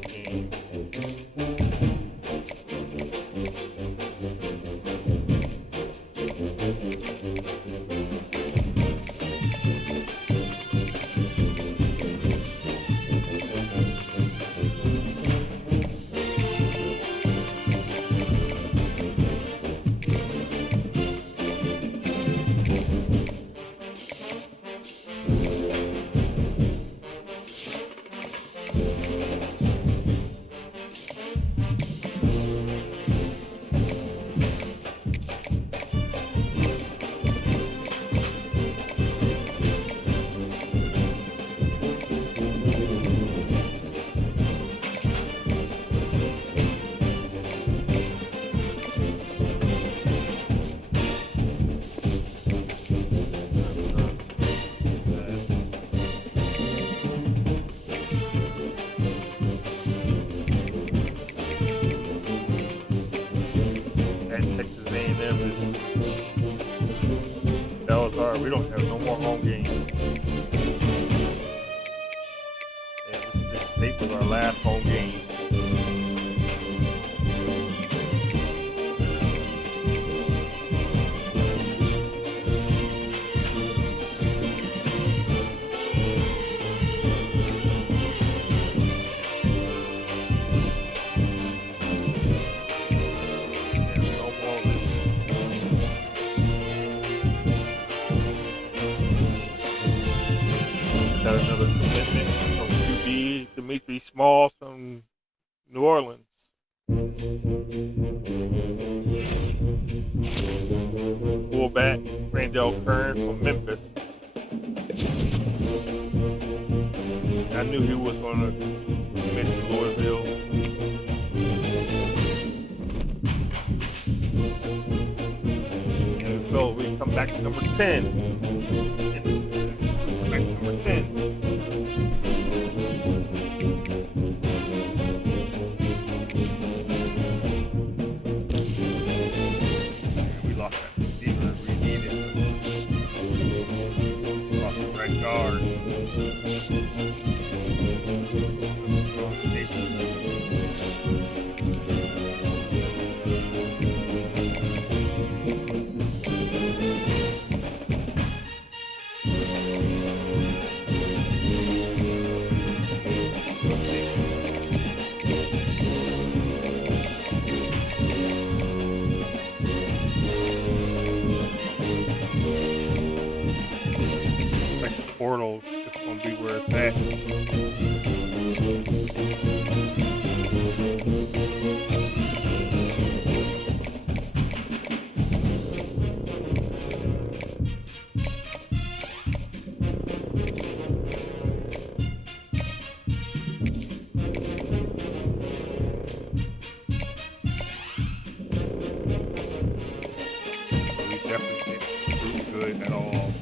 game. We don't have no more home games. And this state was our last home game. Got another commitment from QB Dimitri Small from New Orleans. Fullback Randall Kern from Memphis. I knew he was going to commit to Louisville. And so we come back to number 10. Number 10. We lost that receiver. We needed him. Lost the right guard. definitely didn't do good at all.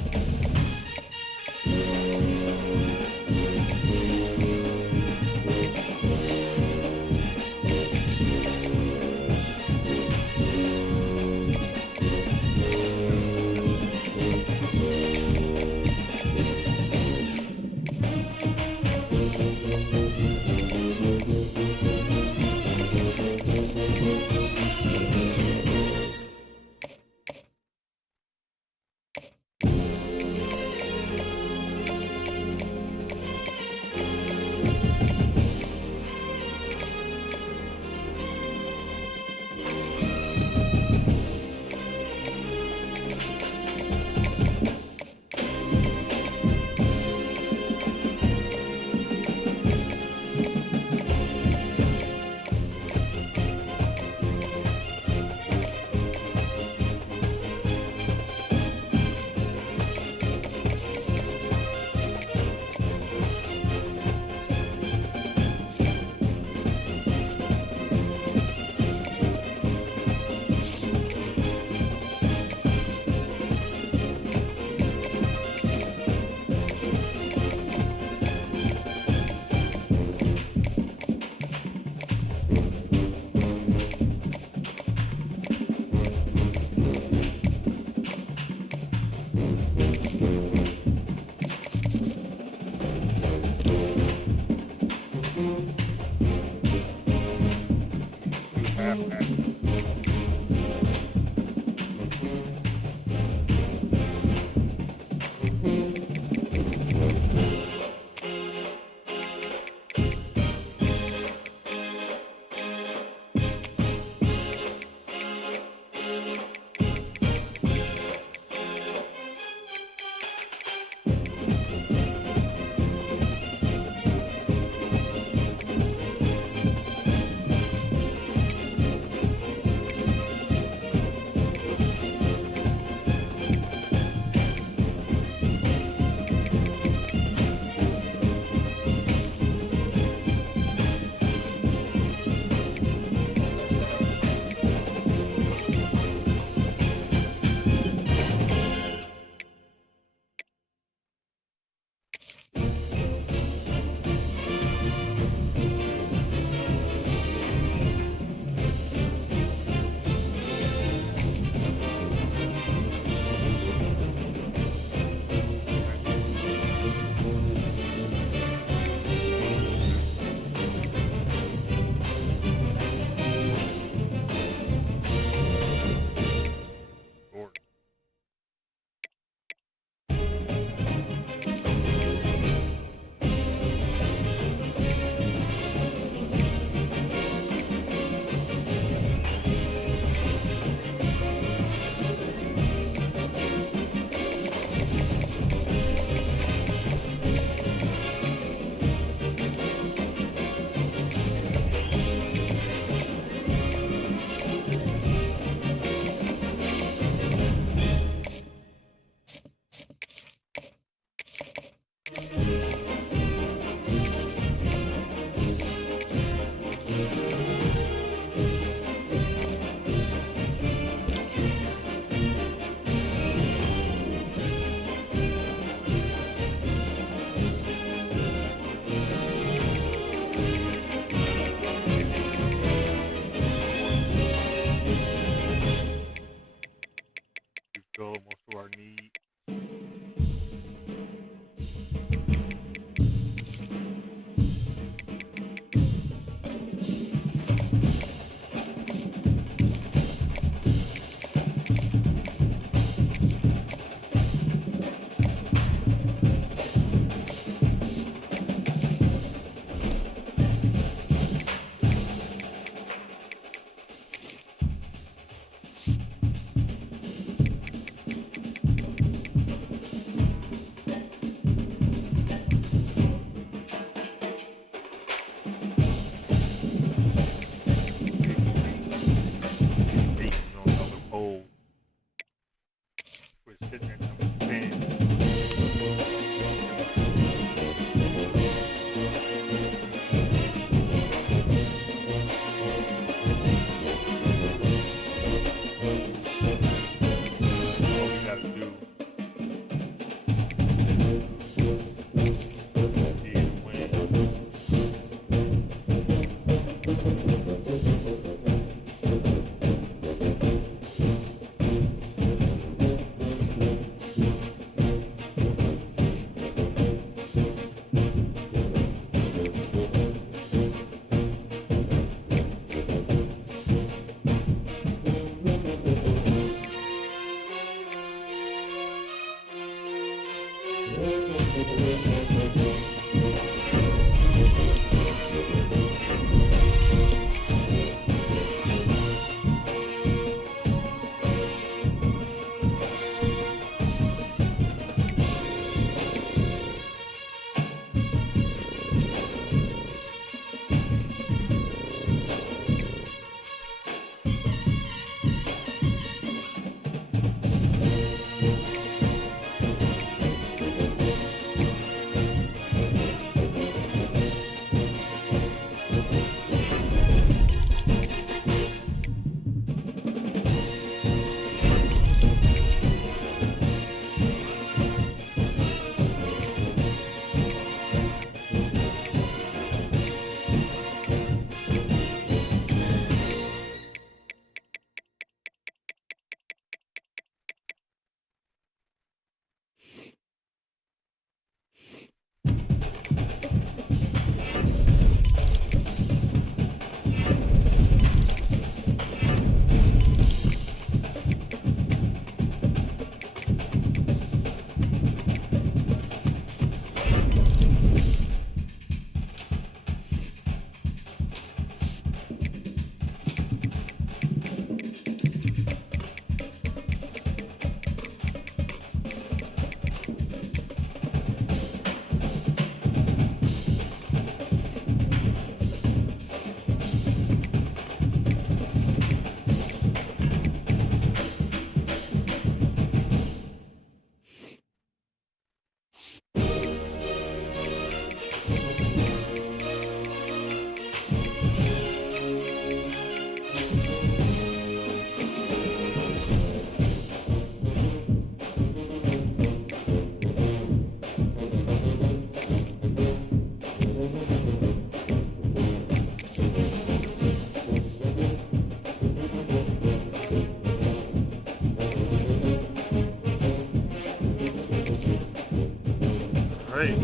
Great.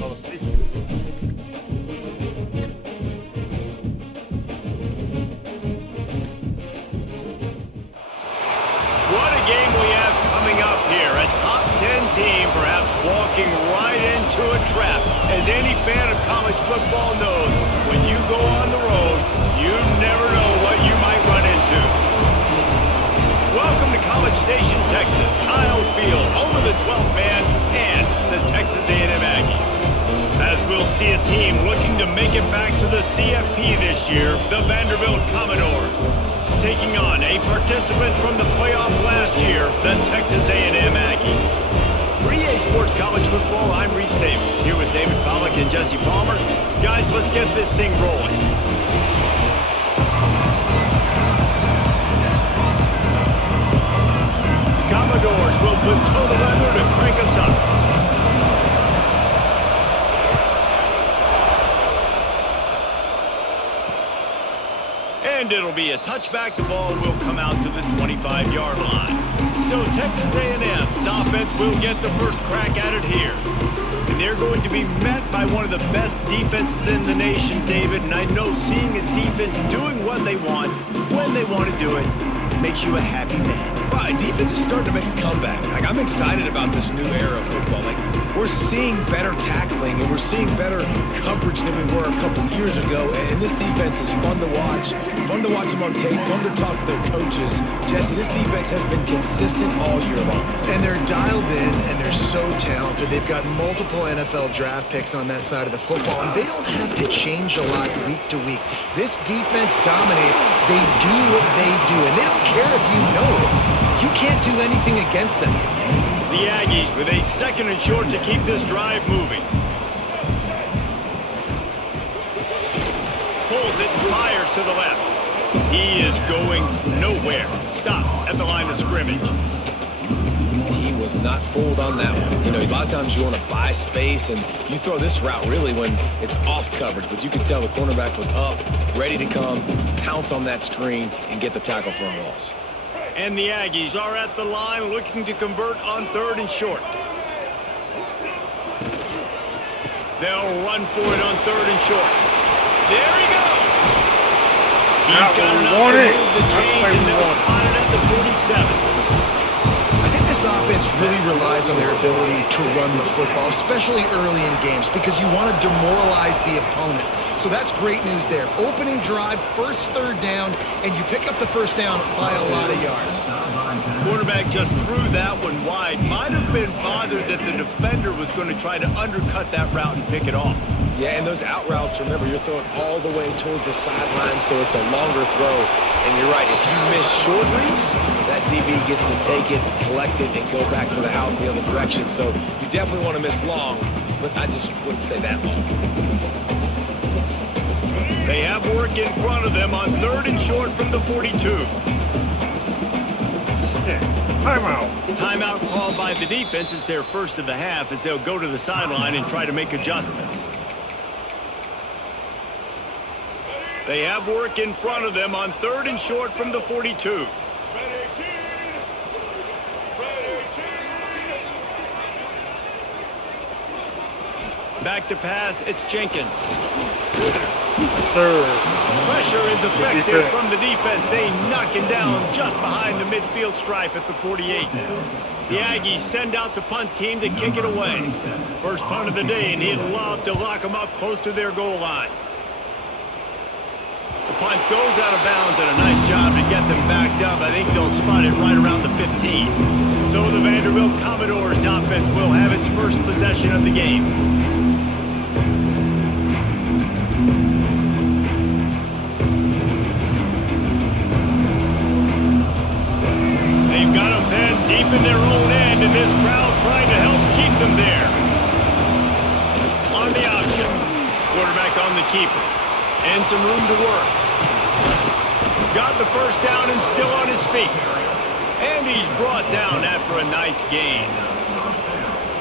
College Station. What a game we have coming up here. A top 10 team perhaps walking right into a trap. As any fan of college football knows, when you go on the road, you never know what you might run into. Welcome to College Station, Texas. Kyle Field, home of the 12th man and the Texas A&M Aggies. As we'll see a team looking to make it back to the CFP this year, the Vanderbilt Commodores. Taking on a participant from the playoff last year, the Texas A&M Aggies. For EA Sports College Football, I'm Reese Davis, here with David Pollack and Jesse Palmer. Guys, let's get this thing rolling. The Commodores will put total weather to crank us up. And it'll be a touchback. The ball will come out to the 25-yard line. So Texas A&M's offense will get the first crack at it here. And they're going to be met by one of the best defenses in the nation, David. And I know seeing a defense doing what they want, when they want to do it, makes you a happy man. Well, defense is starting to make a comeback. Like, I'm excited about this new era of football. Like, we're seeing better tackling and we're seeing better coverage than we were a couple years ago. And this defense is fun to watch them on tape, fun to talk to their coaches. Jesse, this defense has been consistent all year long. And they're dialed in, and they're so talented. They've got multiple NFL draft picks on that side of the football, and they don't have to change a lot week to week. This defense dominates. They do what they do, and they don't care if you know it. You can't do anything against them. The Aggies with a second and short to keep this drive moving. Pulls it and fires to the left. He is going nowhere. Stop at the line of scrimmage. He was not fooled on that one. You know, a lot of times you want to buy space, and you throw this route really when it's off coverage. But you can tell the cornerback was up, ready to come, pounce on that screen, and get the tackle for a loss. And the Aggies are at the line looking to convert on third and short. They'll run for it on third and short. There he goes. He's got enough to move the change, and they'll spot it at the 47. I think this offense really relies on their ability to run the football, especially early in games, because you want to demoralize the opponent. So that's great news there. Opening drive, first third down, and you pick up the first down by a lot of yards. Quarterback just threw that one wide. Might have been bothered that the defender was going to try to undercut that route and pick it off. Yeah, and those out routes, remember, you're throwing all the way towards the sideline, so it's a longer throw. And you're right, if you miss short Reese, that DB gets to take it, collect it, and go back to the house the other direction. So you definitely want to miss long, but I just wouldn't say that long. They have work in front of them on third and short from the 42. Timeout. Timeout called by the defense. It's their first of the half as they'll go to the sideline and try to make adjustments. They have work in front of them on third and short from the 42. Back to pass, it's Jenkins. Sir. Pressure is effective from the defense. They knock him down just behind the midfield stripe at the 48. The Aggies send out the punt team to kick it away. First punt of the day, and he'd love to lock them up close to their goal line. The punt goes out of bounds, and a nice job to get them backed up. I think they'll spot it right around the 15. So the Vanderbilt Commodores offense will have its first possession of the game. They've got them pinned deep in their own end, and this crowd trying to help keep them there. On the option, quarterback on the keeper. And some room to work. Got the first down and still on his feet. And he's brought down after a nice gain.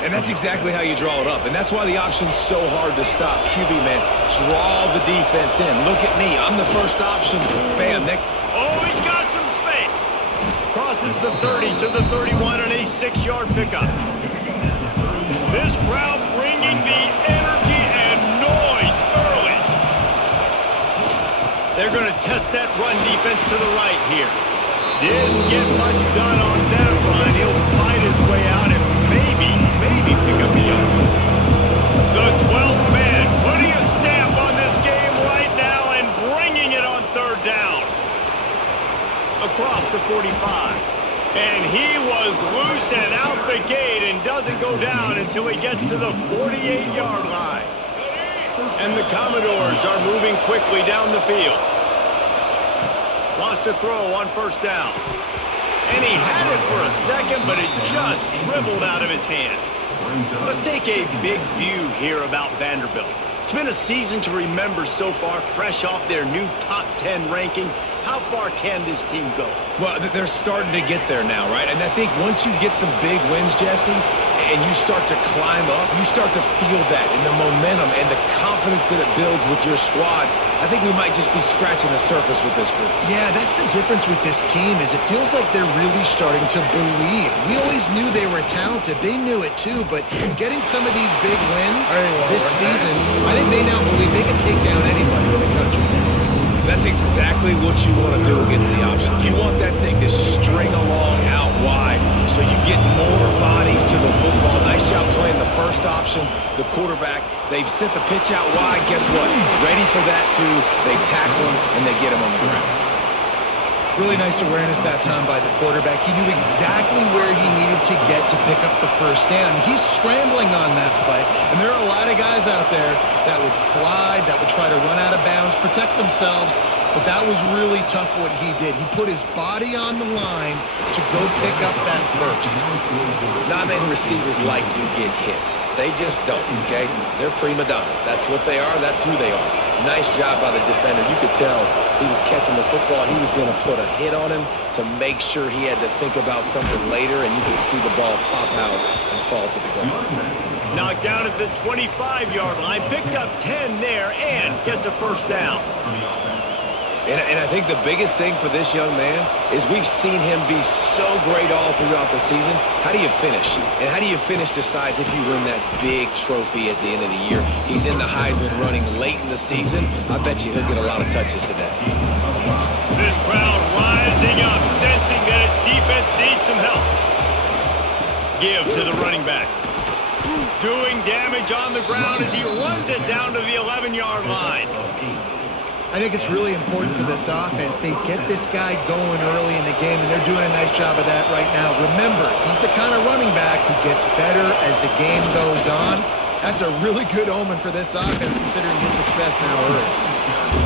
And that's exactly how you draw it up. And that's why the option's so hard to stop. QB, man, draw the defense in. Look at me. I'm the first option. Bam. Oh, he's got some space. Crosses the 30 to the 31 and a 6-yard pickup. This crowd bringing the energy and noise early. They're going to test that run defense to the right here. Didn't get much done on that run. He'll fight his way out and maybe pick up the yard. The 12th man putting a stamp on this game right now and bringing it on third down. Across the 45. And he was loose and out the gate and doesn't go down until he gets to the 48-yard line. And the Commodores are moving quickly down the field. Lost a throw on first down. And he had it for a second, but it just dribbled out of his hands. Let's take a big view here about Vanderbilt. It's been a season to remember so far, fresh off their new top 10 ranking. How far can this team go? Well, they're starting to get there now, right? And I think once you get some big wins, Jesse, and you start to climb up, you start to feel that and the momentum and the confidence that it builds with your squad. I think we might just be scratching the surface with this group. Yeah, that's the difference with this team is it feels like they're really starting to believe. We always knew they were talented. They knew it too, but getting some of these big wins this season, I think they now believe they can take down anybody in the country. That's exactly what you want to do against the option. You want that thing to string along out wide so you get more bodies to the football. Nice job playing the first option, the quarterback. They've sent the pitch out wide. Guess what? Ready for that too. They tackle him and they get him on the ground. Really nice awareness that time by the quarterback. He knew exactly where he needed to get to pick up the first down. He's scrambling on that play, and there are a lot of guys out there that would slide, that would try to run out of bounds, protect themselves, but that was really tough what he did. He put his body on the line to go pick up that first. Not many receivers like to get hit. They just don't, okay? They're prima donnas. That's what they are. That's who they are. Nice job by the defender. You could tell he was catching the football. He was going to put a hit on him to make sure he had to think about something later, and you could see the ball pop out and fall to the ground. Knocked down at the 25-yard line. Picked up 10 there and gets a first down. And I think the biggest thing for this young man is we've seen him be so great all throughout the season. How do you finish? And how do you finish decides if you win that big trophy at the end of the year. He's in the Heisman running late in the season. I bet you he'll get a lot of touches today. This crowd rising up, sensing that its defense needs some help. Give to the running back. Doing damage on the ground as he runs it down to the 11-yard line. I think it's really important for this offense. They get this guy going early in the game, and they're doing a nice job of that right now. Remember, he's the kind of running back who gets better as the game goes on. That's a really good omen for this offense, considering his success now early.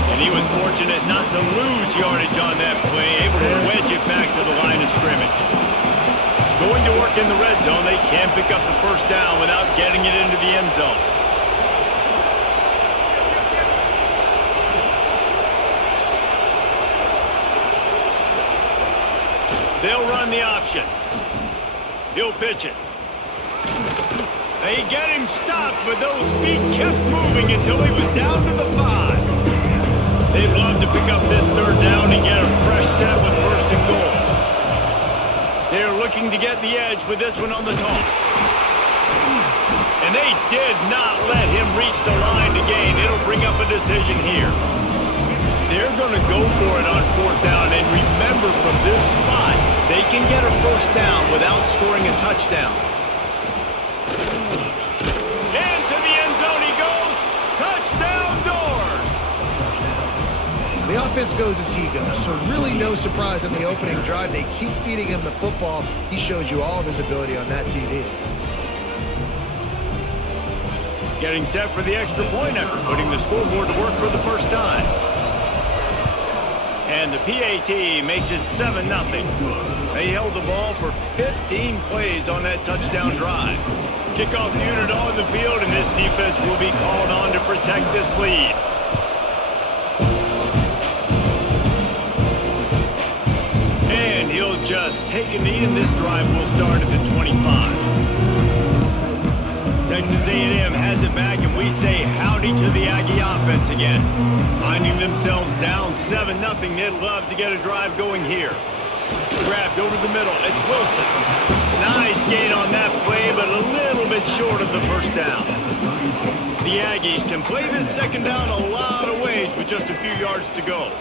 And he was fortunate not to lose yardage on that play, able to wedge it back to the line of scrimmage. Going to work in the red zone, they can't pick up the first down without getting it into the end zone. They'll run the option. He'll pitch it. They get him stopped, but those feet kept moving until he was down to the 5. They'd love to pick up this third down and get a fresh set with first and goal. They're looking to get the edge with this one on the toss. And they did not let him reach the line to gain. It'll bring up a decision here. They're going to go for it on fourth down, and remember from this spot, they can get a first down without scoring a touchdown. And to the end zone he goes. Touchdown Doors! The offense goes as he goes, so really no surprise in the opening drive. They keep feeding him the football. He showed you all of his ability on that TV. Getting set for the extra point after putting the scoreboard to work for the first time. And the PAT makes it 7-0. They held the ball for 15 plays on that touchdown drive. Kickoff unit on the field, and this defense will be called on to protect this lead. And he'll just take a knee, and this drive will start at the 25. Texas A&M has it back, and we say howdy to the Aggie offense again. Finding themselves down 7-0, they'd love to get a drive going here. Grabbed over the middle. It's Wilson. Nice gain on that play, but a little bit short of the first down. The Aggies can play this second down a lot of ways with just a few yards to go.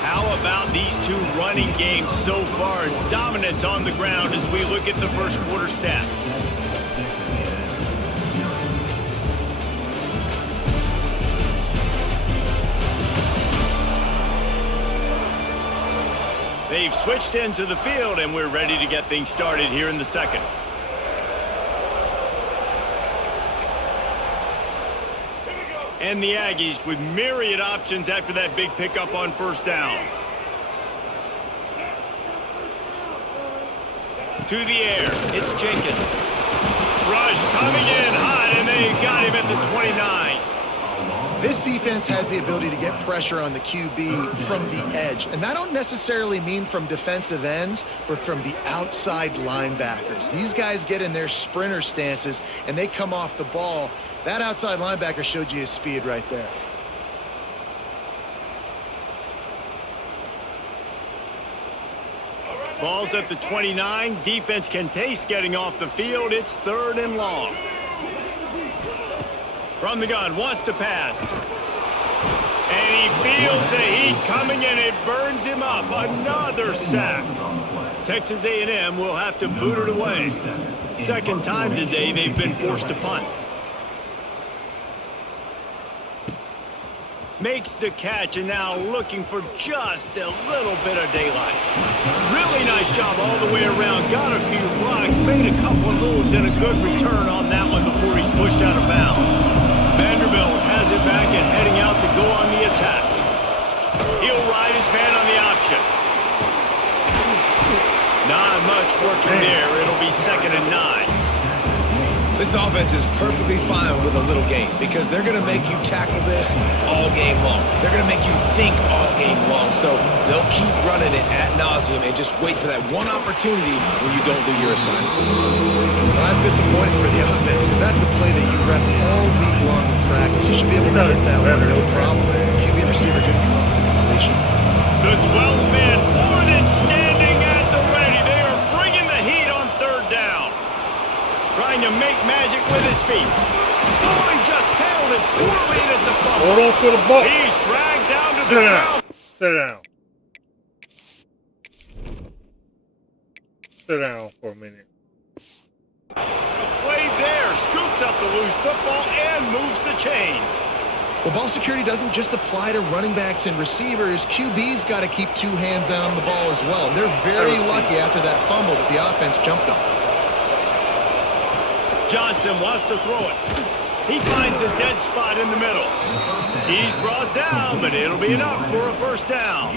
How about these two running games so far? Dominance on the ground as we look at the first quarter stats. They've switched into the field, and we're ready to get things started here in the second. And the Aggies with myriad options after that big pickup on first down. To the air, it's Jenkins. Rush coming in hot, and they got him at the 29. This defense has the ability to get pressure on the QB from the edge. And that don't necessarily mean from defensive ends, but from the outside linebackers. These guys get in their sprinter stances, and they come off the ball. That outside linebacker showed you his speed right there. Ball's at the 29. Defense can taste getting off the field. It's 3rd and long. From the gun, wants to pass. And he feels the heat coming, and it burns him up. Another sack. Texas A&M will have to boot it away. Second time today they've been forced to punt. Makes the catch, and now looking for just a little bit of daylight. Really nice job all the way around. Got a few blocks, made a couple of moves, and a good return on that one before he's pushed out of bounds. Vanderbilt has it back and heading out to go on the attack. He'll ride his man on the option. Not much working there. It'll be 2nd and 9. This offense is perfectly fine with a little game because they're going to make you tackle this all game long. They're going to make you think all game long. So they'll keep running it ad nauseum and just wait for that one opportunity when you don't do your assignment. Well, that's disappointing for the offense because that's a play that you rep all week long in practice. You should be able to hit that one, no problem. QB receiver couldn't come up with the completion. The 12th man, Borden standing at the ready. They are bringing the heat on 3rd down. Trying to make magic with his feet. Oh, he just handled it poorly, and it's a fumble. Hold on to the ball. He's dragged down to the Sit ground. down. Sit down. Sit down for a minute. A play there. Scoops up the loose football and moves the chains. Well, ball security doesn't just apply to running backs and receivers. QB's got to keep 2 hands on the ball as well. They're very lucky after that fumble that the offense jumped on. Johnson wants to throw it. He finds a dead spot in the middle. He's brought down, but it'll be enough for a first down.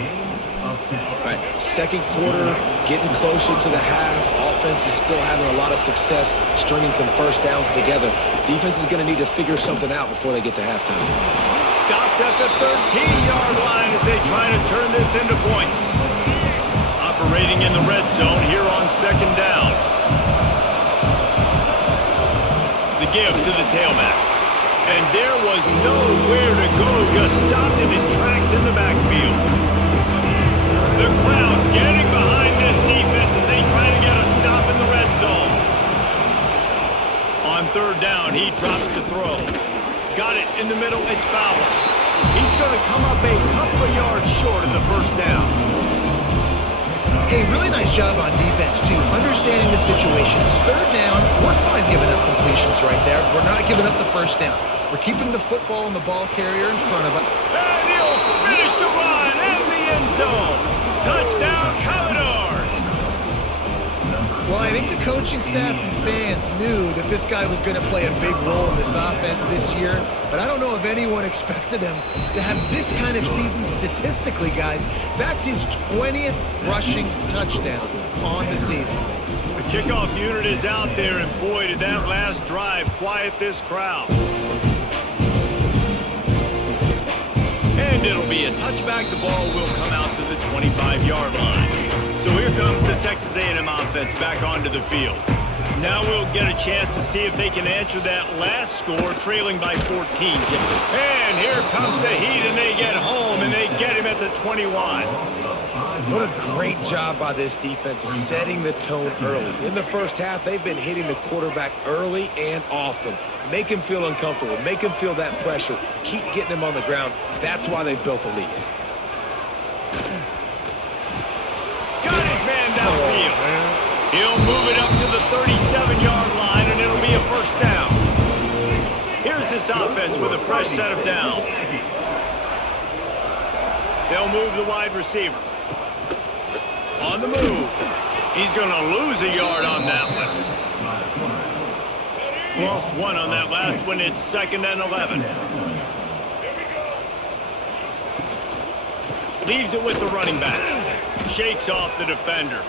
Right, second quarter, getting closer to the half. Offense is still having a lot of success stringing some first downs together. Defense is going to need to figure something out before they get to halftime. Stopped at the 13-yard line as they try to turn this into points. Operating in the red zone here on 2nd down. The give to the tailback. And there was nowhere to go, just stopped in his tracks in the backfield. The crowd getting behind this defense as they try to get a stop in the red zone. On 3rd down, he drops the throw. Got it in the middle, it's Fowler. He's going to come up a couple of yards short of the first down. Hey, really nice job on defense, too, understanding the situation. It's 3rd down. We're fine giving up completions right there. We're not giving up the first down. We're keeping the football and the ball carrier in front of us. And he'll finish the run in the end zone. Touchdown, Commodores. Well, I think the coaching staff and fans knew that this guy was going to play a big role in this offense this year, but I don't know if anyone expected him to have this kind of season statistically, guys. That's his 20th rushing touchdown on the season. The kickoff unit is out there, and boy, did that last drive quiet this crowd. And it'll be a touchback. The ball will come out to the 25-yard line. So here comes the Texas A&M offense back onto the field. Now we'll get a chance to see if they can answer that last score, trailing by 14. And here comes the Heat, and they get home, and they get him at the 21. What a great job by this defense setting the tone early. In the first half, they've been hitting the quarterback early and often. Make him feel uncomfortable. Make him feel that pressure. Keep getting him on the ground. That's why they've built a lead. Got his man downfield. He'll move it up to the 37-yard line, and it'll be a first down. Here's this offense with a fresh set of downs. They'll move the wide receiver. On the move. He's going to lose a yard on that one. Lost one on that last one. It's 2nd and 11. Leaves it with the running back. Shakes off the defender.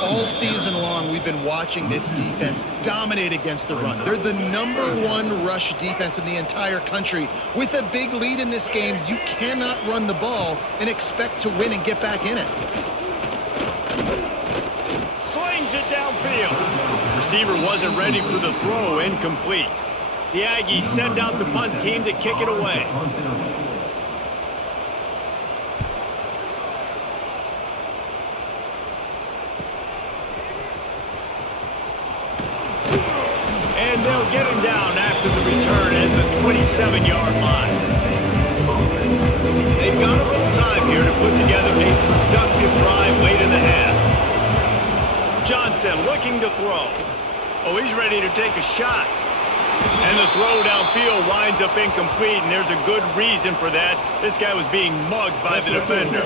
All season long, we've been watching this defense dominate against the run. They're the #1 rush defense in the entire country. With a big lead in this game, you cannot run the ball and expect to win and get back in it. Slings it downfield. Receiver wasn't ready for the throw, incomplete. The Aggies send out the punt team to kick it away. And they'll get him down after the return at the 27-yard line. They've got a little time here to put together a productive drive late in the half. Johnson looking to throw. Oh, he's ready to take a shot. And the throw downfield winds up incomplete, and there's a good reason for that. This guy was being mugged by the defender.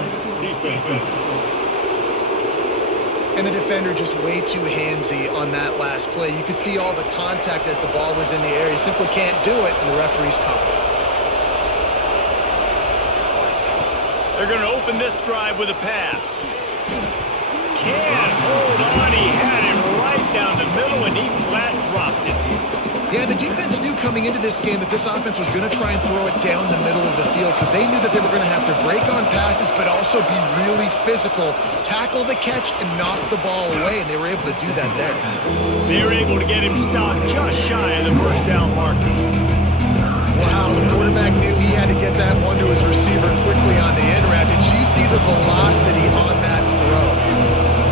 And the defender just way too handsy on that last play. You could see all the contact as the ball was in the air. He simply can't do it, and the referee's caught it. They're going to open this drive with a pass. Can't hold on. He had him right down the middle, and he flat dropped it. Yeah, the defense knew coming into this game that this offense was going to try and throw it down the middle of the field, so they knew that they were going to have to break on passes but also be really physical, tackle the catch, and knock the ball away, and they were able to do that there. They were able to get him stopped just shy of the first down marker. Wow, the quarterback knew he had to get that one to his receiver quickly on the end route. Did you see the velocity on that throw?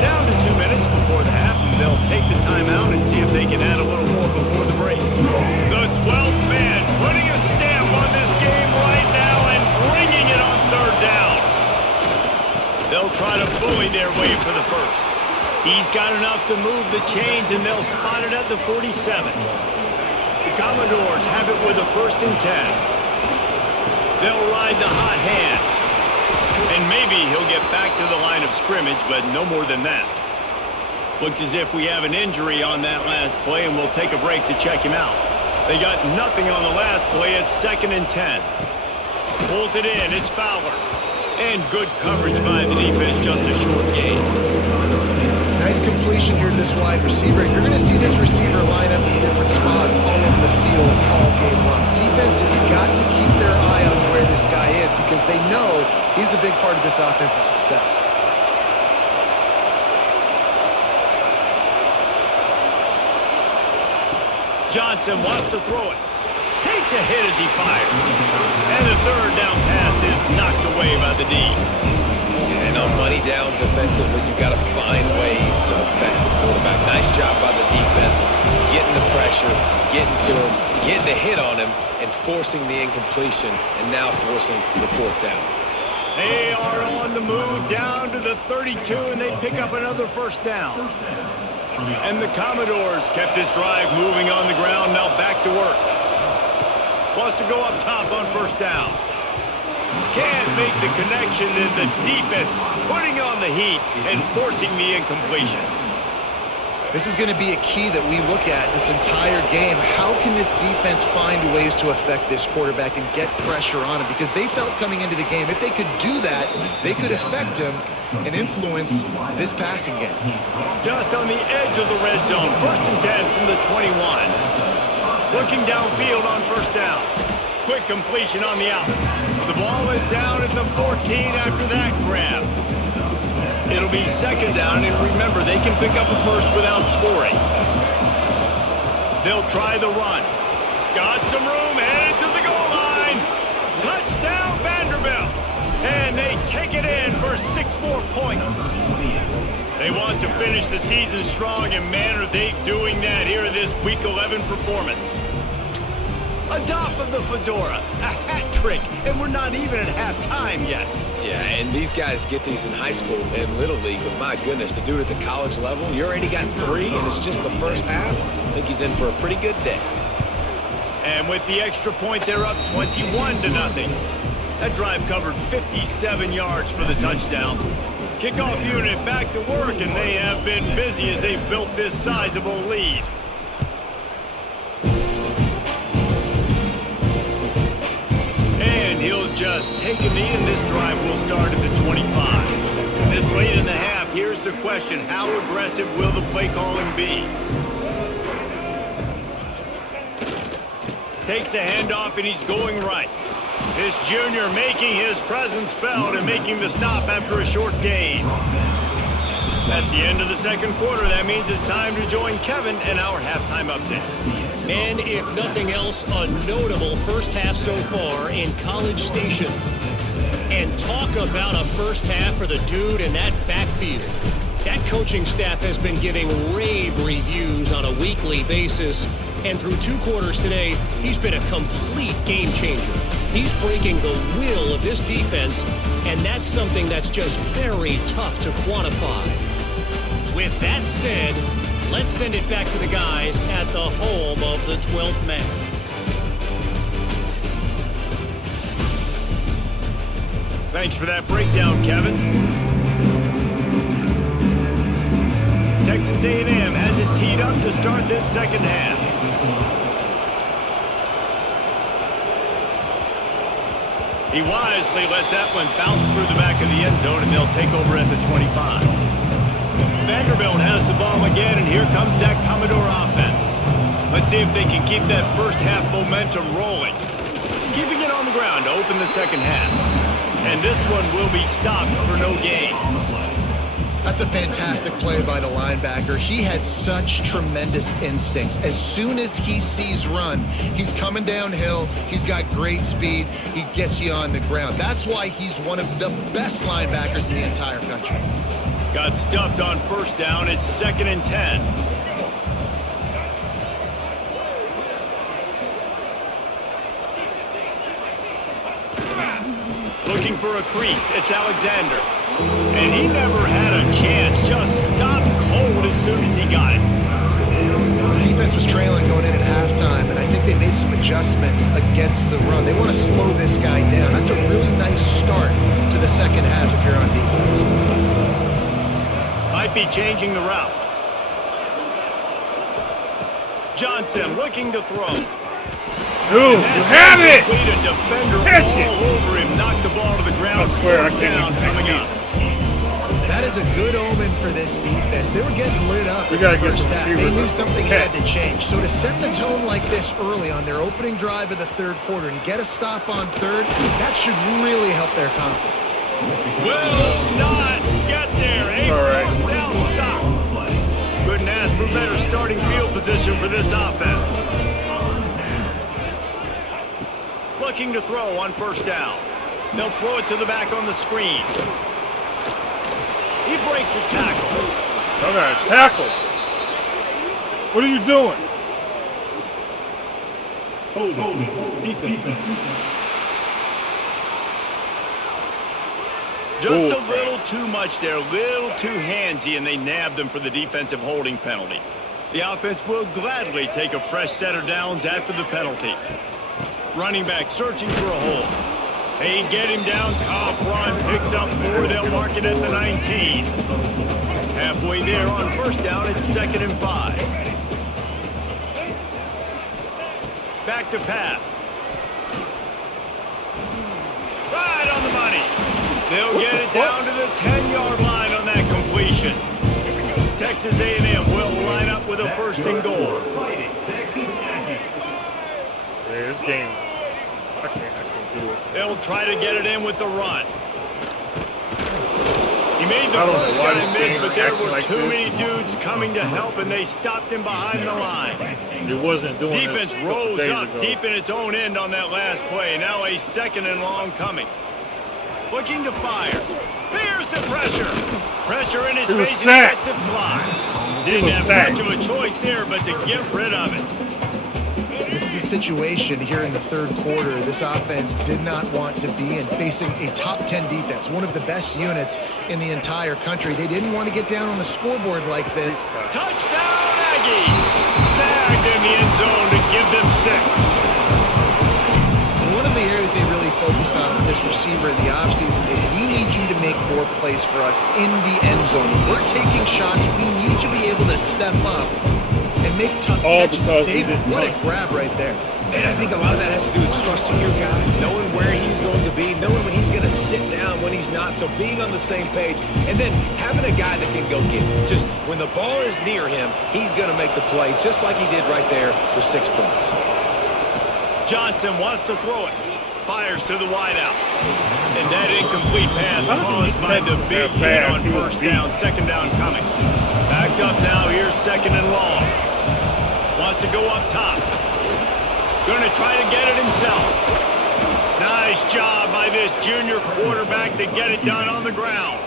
Down to 2 minutes before the half. They'll take the timeout and see if they can add a little more before the break. The 12th man putting a stamp on this game right now and bringing it on 3rd down. They'll try to bully their way for the first. He's got enough to move the chains, and they'll spot it at the 47. The Commodores have it with a 1st and 10. They'll ride the hot hand. And maybe he'll get back to the line of scrimmage, but no more than that. Looks as if we have an injury on that last play, and we'll take a break to check him out. They got nothing on the last play. It's 2nd and 10. Pulls it in. It's Fowler. And good coverage by the defense. Just a short gain. Nice completion here to this wide receiver. You're going to see this receiver line up in different spots all over the field all game long. Defense has got to keep their eye on where this guy is because they know he's a big part of this offense's success. Johnson wants to throw it. Takes a hit as he fires. And the 3rd down pass is knocked away by the D. And on money down defensively, you've got to find ways to affect the quarterback. Nice job by the defense, getting the pressure, getting to him, getting a hit on him, and forcing the incompletion, and now forcing the 4th down. They are on the move down to the 32, and they pick up another 1st down. And the Commodores kept this drive moving on the ground, now back to work. Wants to go up top on 1st down. Can't make the connection, and the defense putting on the heat and forcing the incompletion. This is going to be a key that we look at this entire game. How can this defense find ways to affect this quarterback and get pressure on him? Because they felt coming into the game, if they could do that, they could affect him and influence this passing game. Just on the edge of the red zone. 1st and 10 from the 21. Looking downfield on 1st down. Quick completion on the out. The ball is down at the 14 after that grab. It'll be 2nd down, and remember, they can pick up a first without scoring. They'll try the run. Got some room, headed to the goal line. Touchdown, Vanderbilt. And they take it in for 6 more points. They want to finish the season strong, and man, are they doing that here in this Week 11 performance. A doff of the fedora, a hat trick, and we're not even at halftime yet. Yeah, and these guys get these in high school and Little League, but my goodness, to do it at the college level, you already got 3, and it's just the first half. I think he's in for a pretty good day. And with the extra point, they're up 21-0. That drive covered 57 yards for the touchdown. Kickoff unit back to work, and they have been busy as they've built this sizable lead. And he'll just take a knee, and this drive will start at the 25. This late in the half, here's the question: how aggressive will the play calling be? Takes a handoff, and he's going right. This junior making his presence felt and making the stop after a short gain. That's the end of the second quarter. That means it's time to join Kevin in our halftime update. And if nothing else, a notable first half so far in College Station. And talk about a first half for the dude in that backfield. That coaching staff has been giving rave reviews on a weekly basis. And through 2 quarters today, he's been a complete game changer. He's breaking the will of this defense, and that's something that's just very tough to quantify. With that said, let's send it back to the guys at the home of the 12th man. Thanks for that breakdown, Kevin. Texas A&M has it teed up to start this second half. He wisely lets that one bounce through the back of the end zone, and they'll take over at the 25. Vanderbilt has the ball again, and here comes that Commodore offense. Let's see if they can keep that first half momentum rolling. Keeping it on the ground to open the second half. And this one will be stopped for no gain. That's a fantastic play by the linebacker. He has such tremendous instincts. As soon as he sees run, he's coming downhill. He's got great speed. He gets you on the ground. That's why he's one of the best linebackers in the entire country. Got stuffed on first down. It's 2nd and 10. Looking for a crease. It's Alexander. And he never had a chance. Just stopped cold as soon as he got it. The defense was trailing going in at halftime, and I think they made some adjustments against the run. They want to slow this guy down. That's a really nice start to the second half if you're on defense. Might be changing the route. Johnson looking to throw. Dude, you have it! A defender Catch all it! over him, knocked the ball to the ground. I swear, I First can't down even coming see up. That is a good omen for this defense. They were getting lit up We in gotta the get first some half. They receivers. knew something Okay. had to change. So to set the tone like this early on their opening drive of the third quarter and get a stop on third, that should really help their confidence. Will not get there. A All right. fourth down stop. Couldn't ask for better starting field position for this offense. Looking to throw on first down. They'll throw it to the back on the screen. He breaks a tackle. I got a tackle. What are you doing? Just a little too much there, a little too handsy, and they nabbed them for the defensive holding penalty. The offense will gladly take a fresh set of downs after the penalty. Running back searching for a hole. They get him down, top run, picks up 4, they'll mark it at the 19. Halfway there on first down, it's 2nd and 5. Back to pass. Right on the money. They'll get it down to the 10-yard line on that completion. Texas A&M will line up with a 1st and goal. Yeah, this game, I can't do it. They'll try to get it in with the run. He made the I don't know first why guy this miss, game but there acting were like too this. many dudes coming to help, and they stopped him behind the line. It wasn't doing Defense this a couple rolls days up ago. deep in its own end on that last play. Now a 2nd and long coming. Looking to fire. Here's the pressure. Pressure in his He was face. He sacked. lets it fly. Didn't was have sacked. much of a choice there, but to get rid of it. This is a situation here in the third quarter this offense did not want to be in, facing a top 10 defense, one of the best units in the entire country. They didn't want to get down on the scoreboard like this. Touchdown, Aggies. Snagged in the end zone to give them 6. One of the areas they really focused on with this receiver in the offseason was we need you to make more plays for us in the end zone. When we're taking shots, we need you to be able to step up and make tough catches. Because he David, didn't what a know. grab right there. And I think a lot of that has to do with trusting your guy, knowing where he's going to be, knowing when he's going to sit down, when he's not, so being on the same page, and then having a guy that can go get it. Just when the ball is near him, he's going to make the play just like he did right there for 6 points. Johnson wants to throw it. Fires to the wideout. And that incomplete pass caused by the big hit on first down. 2nd down coming. Backed up now. Here's 2nd and long. Wants to go up top. Going to try to get it himself. Nice job by this junior quarterback to get it done on the ground.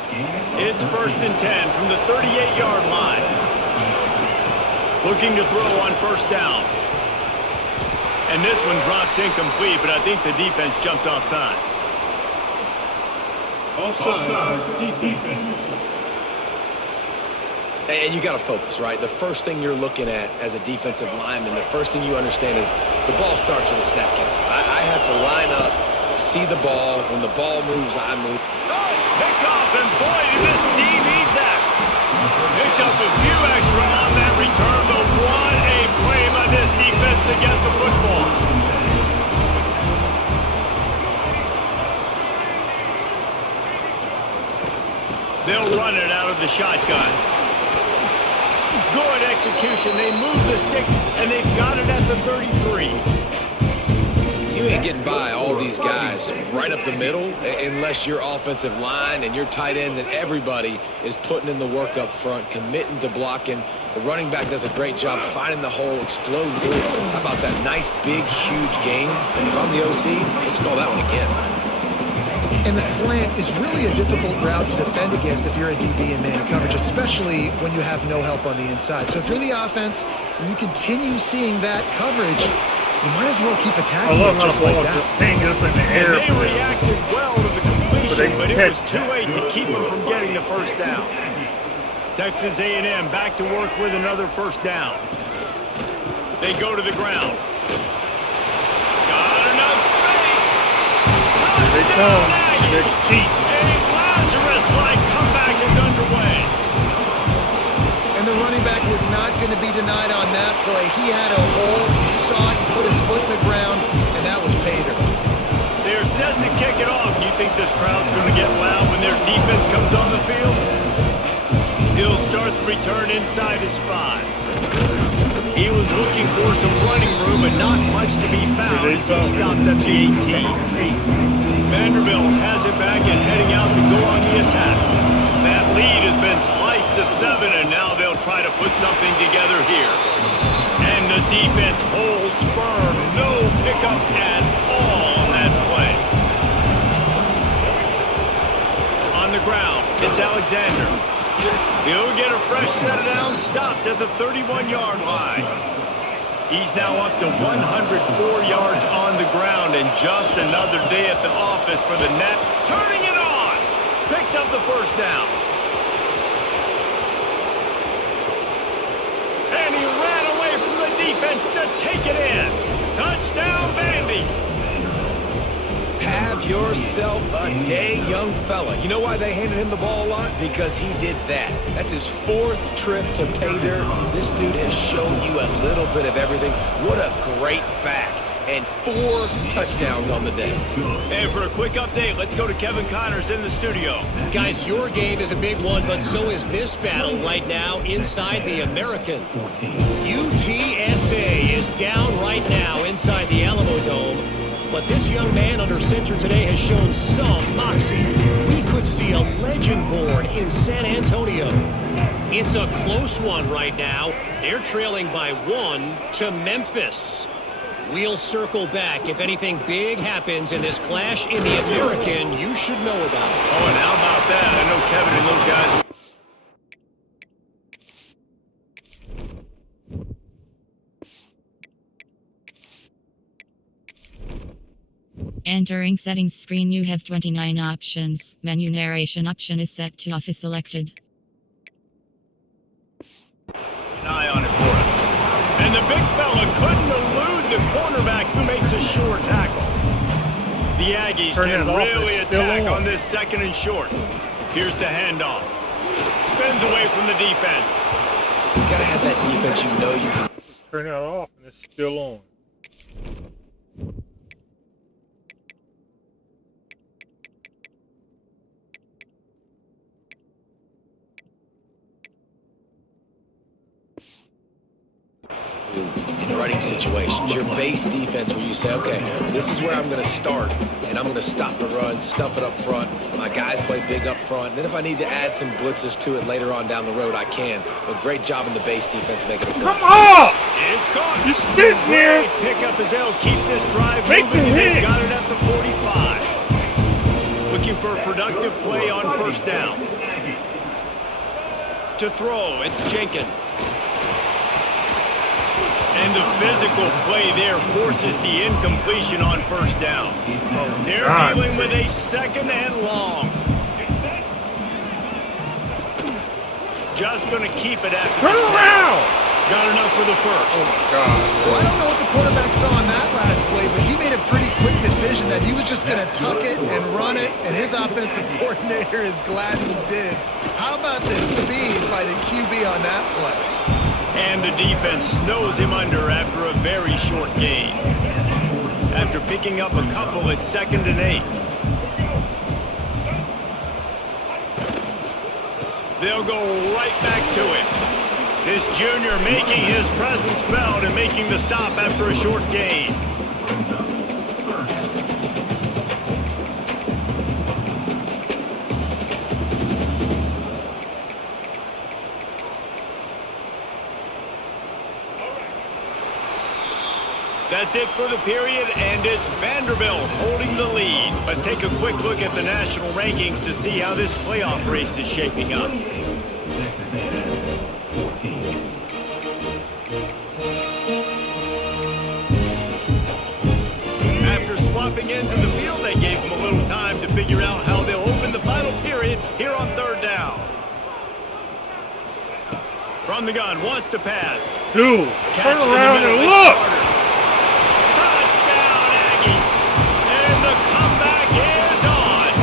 It's 1st and 10 from the 38-yard line. Looking to throw on first down. And this one drops incomplete, but I think the defense jumped offside. Offside, defense. And you got to focus, right? The first thing you're looking at as a defensive lineman, the first thing you understand is the ball starts with a snap count. I have to line up, see the ball. When the ball moves, I move. Oh, it's picked off, and boy, did this D need that. Picked up a few extra on that return, but what a play by this defense to get the football. They'll run it out of the shotgun. Good execution. They move the sticks, and they've got it at the 33. You ain't getting by all these guys right up the middle unless your offensive line and your tight ends and everybody is putting in the work up front, committing to blocking. The running back does a great job finding the hole, exploding through it. How about that nice, big, huge game? If I'm the OC, let's call that one again. And the slant is really a difficult route to defend against if you're a DB in man coverage, especially when you have no help on the inside. So if you're the offense and you continue seeing that coverage, you might as well keep I attacking love it how just the like ball that. just hanging up in the air. And they reacted well to the completion, but it was catch too late to keep them from getting the first down. Texas A&M back to work with another first down. They go to the ground. Got enough space. They Touchdown, come. Aggies. They're cheap. A Lazarus-like comeback is underway. And the running back was not going to be denied on that play. He had a hole, he saw it, he put his foot in the ground, and that was Pater. They're set to kick it off. You think this crowd's going to get loud when their defense comes on the field? He'll start the return inside his 5. He was looking for some running room, but not much to be found as he stopped at the 18. Vanderbilt has it back and heading out to go on the attack. That lead has been sliced to 7, and now they'll try to put something together here. And the defense holds firm. No pickup at all on that play. On the ground, it's Alexander. He'll get a fresh set down, stopped at the 31-yard line. He's now up to 104 yards on the ground, and just another day at the office for the net. Turning it on! Picks up the first down. And he ran away from the defense to take it in. Touchdown, Vandy! Have yourself a day, young fella. You know why they handed him the ball a lot? Because he did that. That's his 4th trip to pay dirt. This dude has shown you a little bit of everything. What a great back. And 4 touchdowns on the day. And for a quick update, let's go to Kevin Connors in the studio. Guys, your game is a big one, but so is this battle right now inside the American. UTSA is down right now inside the Alamo Dome. but this young man under center today has shown some moxie. We could see a legend born in San Antonio. It's a close one right now. They're trailing by 1 to Memphis. We'll circle back if anything big happens in this clash in the American you should know about. Oh, and how about that? I know Kevin and those guys. Entering settings screen, you have 29 options. Menu narration option is set to off is selected. An eye on it for us. And the big fella couldn't elude the cornerback who makes a sure tackle. The Aggies can really attack on this 2nd and short. Here's the handoff. Spins away from the defense. You got to have that defense you know you can. Turn that off and it's still on. In running situations, your base defense where you say, okay, this is where I'm going to start, and I'm going to stop the run, stuff it up front. My guys play big up front. And then if I need to add some blitzes to it later on down the road, I can. But great job in the base defense making it. Come on! It's caught. You're sitting there. Pick up as they'll keep this drive Make moving. the hit. They've got it at the 45. Looking for a productive play on 1st down. To throw, it's Jenkins. And the physical play there forces the incompletion on 1st down. They're dealing with a 2nd and long. Just going to keep it after. Turn around! Got enough for the 1st. Oh my God. Well, I don't know what the quarterback saw on that last play, but he made a pretty quick decision that he was just going to tuck it and run it, and his offensive coordinator is glad he did. How about the speed by the QB on that play? And the defense snows him under after a very short gain. After picking up a couple at 2nd and 8. They'll go right back to it. This junior making his presence felt and making the stop after a short gain. That's it for the period, and it's Vanderbilt holding the lead. Let's take a quick look at the national rankings to see how this playoff race is shaping up. Texas A&M, 14. After swapping into the field, they gave them a little time to figure out how they'll open the final period here on 3rd down. From the gun, wants to pass. Dude, turn Catch in the around middle, and it's look! Carter. Touchdown, Aggie! And the comeback is on!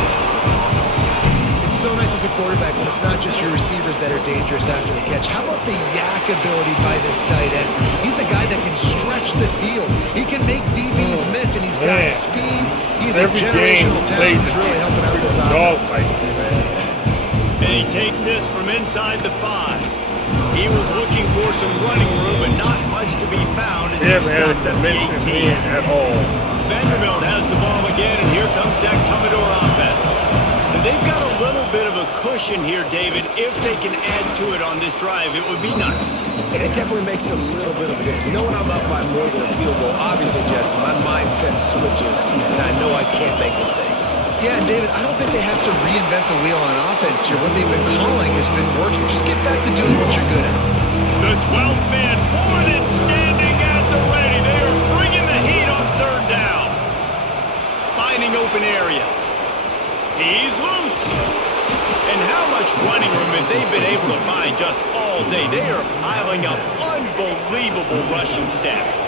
It's so nice as a quarterback when it's not just your receivers that are dangerous after the catch. How about the yak ability by this tight end? He's a guy that can stretch the field. He can make DBs miss, and he's got speed. He's a generational talent. He's really helping out this offense. And he takes this from inside the 5. He was looking for some running room, but not much to be found as he stopped at the 18. At all. Vanderbilt has the ball again, and here comes that Commodore offense. And they've got a little bit of a cushion here, David. If they can add to it on this drive, it would be nice. And it definitely makes a little bit of a difference. You know when I'm up by more than a field goal, obviously, Jesse, my mindset switches, and I know I can't make mistakes. Yeah, and David, I don't think they have to reinvent the wheel on offense here. What they've been calling has been working. Just get back to doing what you're good at. The 12th man, Warden standing at the ready. They are bringing the heat on 3rd down. Finding open areas. He's loose. And how much running room have they been able to find just all day? They are piling up unbelievable rushing stats.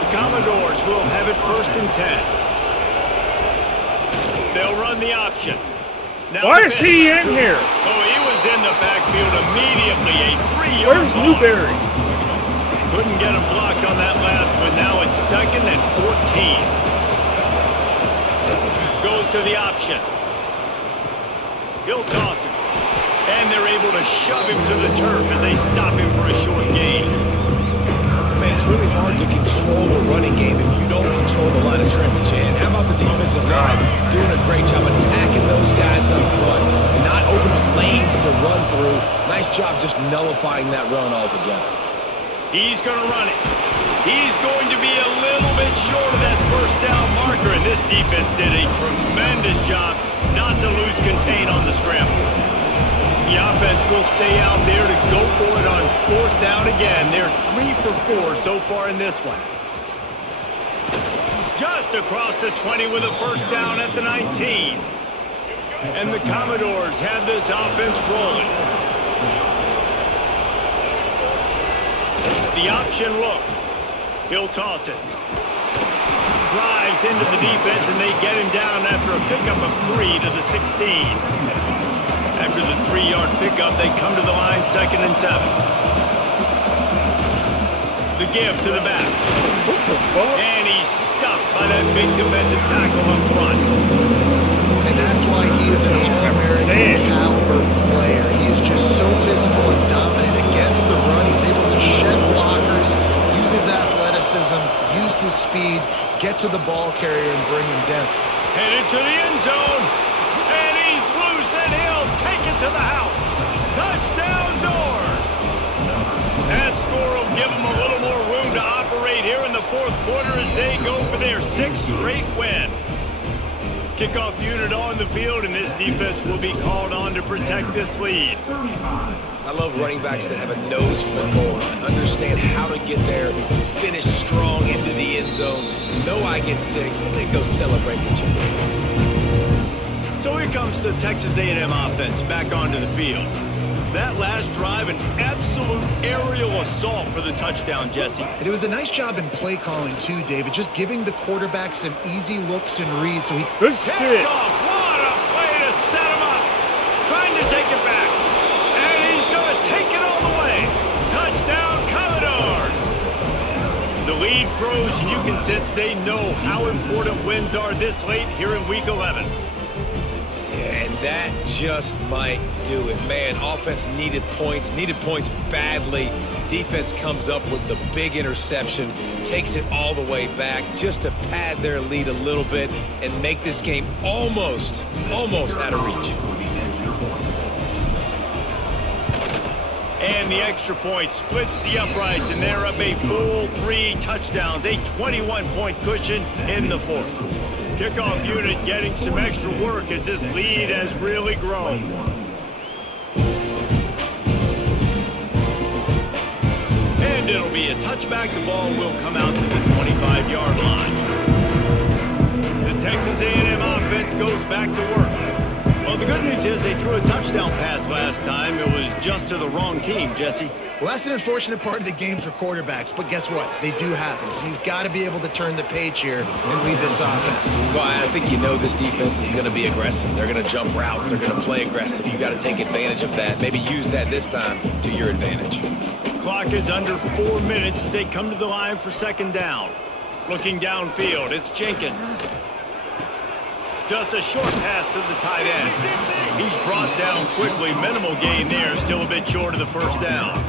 The Commodores will have it 1st and 10. They'll run the option. Now Why is he in here? Oh, he was in the backfield immediately. A 3-yard Where's loss. Newberry? Couldn't get him blocked on that last one. Now it's 2nd and 14. Goes to the option. He'll toss it. And they're able to shove him to the turf as they stop him for a short gain. Man, it's really hard to control the running game if you don't control the line of scrimmage. And how about the defensive line doing a great job attacking those guys up front, not opening up lanes to run through. Nice job just nullifying that run altogether. He's going to run it. He's going to be a little bit short of that first down marker, and this defense did a tremendous job not to lose contain on the scramble. The offense will stay out there to go for it on fourth down again. They're 3 for 4 so far in this one. Just across the 20 with a first down at the 19. And the Commodores have this offense rolling. The option look. He'll toss it. Drives into the defense, and they get him down after a pickup of 3 to the 16. After the 3-yard pickup, they come to the line, 2nd and 7. The give to the back. And he's stuffed by that big defensive tackle up front. And that's why he is an All-American caliber player. He is just so physical and dominant against the run. He's able to shed blockers, use his athleticism, use his speed, get to the ball carrier and bring him down. Headed to the end zone. And he's loose, and he'll take it to the house. Touchdown Doors. That score will give them a little more room to operate here in the fourth quarter as they go for their 6th straight win. Kickoff unit on the field, and this defense will be called on to protect this lead. I love running backs that have a nose for the goal line, understand how to get there, finish strong into the end zone, know I get 6, and then go celebrate the 2 wins. So here comes the Texas A&M offense back onto the field. That last drive, an absolute aerial assault for the touchdown, Jesse. And it was a nice job in play calling too, David, just giving the quarterback some easy looks and reads so he... Good shit. What a play to set him up. Trying to take it back. And he's going to take it all the way. Touchdown, Commodores. The lead grows, and you can sense they know how important wins are this late here in Week 11. And that just might do it. Man, offense needed points badly. Defense comes up with the big interception, takes it all the way back just to pad their lead a little bit and make this game almost out of reach. And the extra point splits the uprights, and they're up a full 3 touchdowns, a 21-point cushion in the fourth. Kickoff unit getting some extra work as this lead has really grown. And it'll be a touchback. The ball will come out to the 25-yard line. The Texas A&M offense goes back to work. Well, the good news is they threw a touchdown pass last time. It was just to the wrong team, Jesse. Well, that's an unfortunate part of the game for quarterbacks, but guess what? They do happen. So you've got to be able to turn the page here and lead this offense. Well, I think you know this defense is going to be aggressive. They're going to jump routes. They're going to play aggressive. You've got to take advantage of that. Maybe use that this time to your advantage. Clock is under 4 minutes as they come to the line for 2nd down. Looking downfield, it's Jenkins. Just a short pass to the tight end. He's brought down quickly. Minimal gain there, still a bit short of the first down.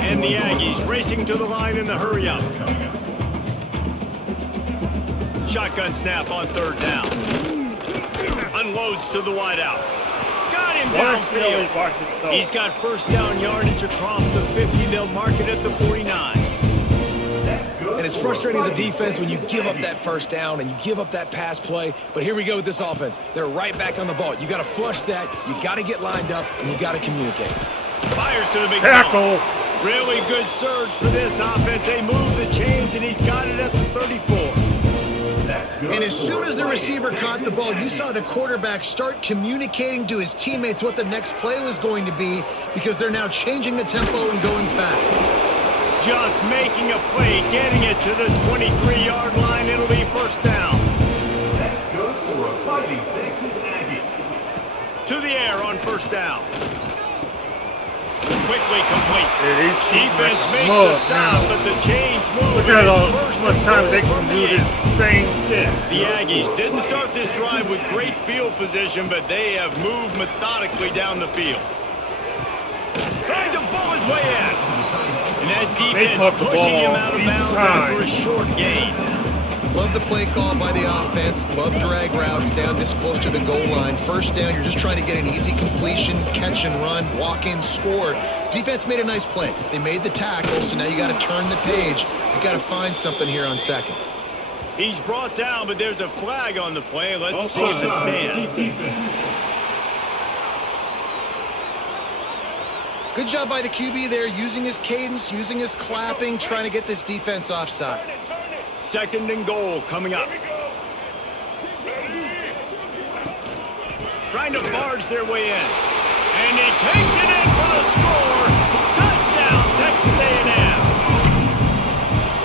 And the Aggies racing to the line in the hurry up. Shotgun snap on 3rd down. Unloads to the wideout. Got him downfield. He's got first down yardage across the 50. They'll mark it at the 49. And it's frustrating as a defense when you give up that first down and you give up that pass play. But here we go with this offense. They're right back on the ball. You got to flush that. You got to get lined up, and you got to communicate. Fires to the big tackle. Really good surge for this offense. They move the chains, and he's got it at the 34. And as soon as the receiver caught the ball, you saw the quarterback start communicating to his teammates what the next play was going to be because they're now changing the tempo and going fast. Just making a play, getting it to the 23-yard line. It'll be first down. That's good for a Fighting Texas Aggie. To the air on first down. Quickly complete. Defense makes a stop, but the chains move. Look at how much time they can do this same shit. The Aggies didn't start this drive with great field position, but they have moved methodically down the field. Trying to pull his way in. And that They defense caught the pushing him ball out of each bounds time. after a short gain. Love the play call by the offense. Love drag routes down this close to the goal line. First down, you're just trying to get an easy completion, catch and run, walk in, score. Defense made a nice play. They made the tackle, so now you got to turn the page. You got to find something here on second. He's brought down, but there's a flag on the play. Let's see if it stands. Good job by the QB there, using his cadence, using his clapping, trying to get this defense offside. Second and goal coming up. Trying to barge their way in. And he takes it in for the score. Touchdown, Texas A&M.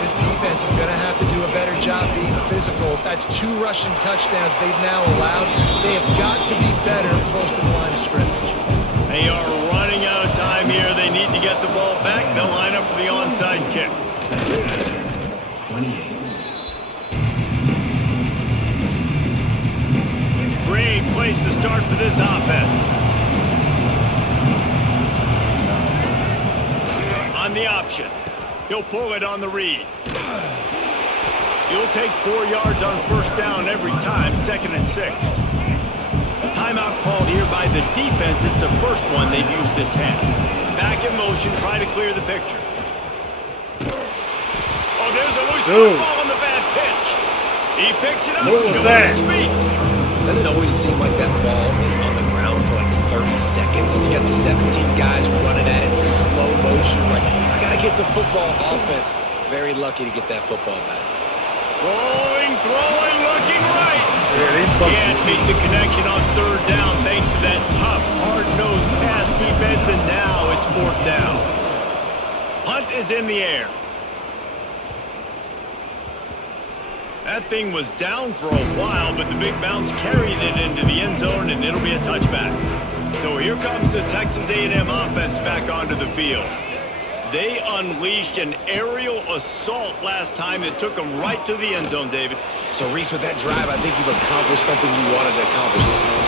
This defense is going to have to do a better job being physical. That's 2 rushing touchdowns they've now allowed. They have got to be better close to the line of scrimmage. They are running out of time here. They need to get the ball back. They'll line up for the onside kick. 28. Great place to start for this offense. On the option. He'll pull it on the read. He'll take 4 yards on first down every time, 2nd and 6. Timeout called here by the defense. It's the first one they've used this half. Back in motion, try to clear the picture. Oh, there's a loose football on the bad pitch. He picks it up. What was still that? on his feet. Doesn't it always seem like that ball is on the ground for like 30 seconds? You got 17 guys running at it in slow motion. Like, I got to get the football. Offense, very lucky to get that football back. Rolling, throwing, looking right. Yeah, they bumped Can't the make the connection on third down thanks to that tough, hard-nosed pass defense, and now it's 4th down. Punt is in the air. That thing was down for a while, but the big bounce carried it into the end zone, and it'll be a touchback. So here comes the Texas A&M offense back onto the field. They unleashed an aerial assault last time that took them right to the end zone, David. So, Reese, with that drive, I think you've accomplished something you wanted to accomplish.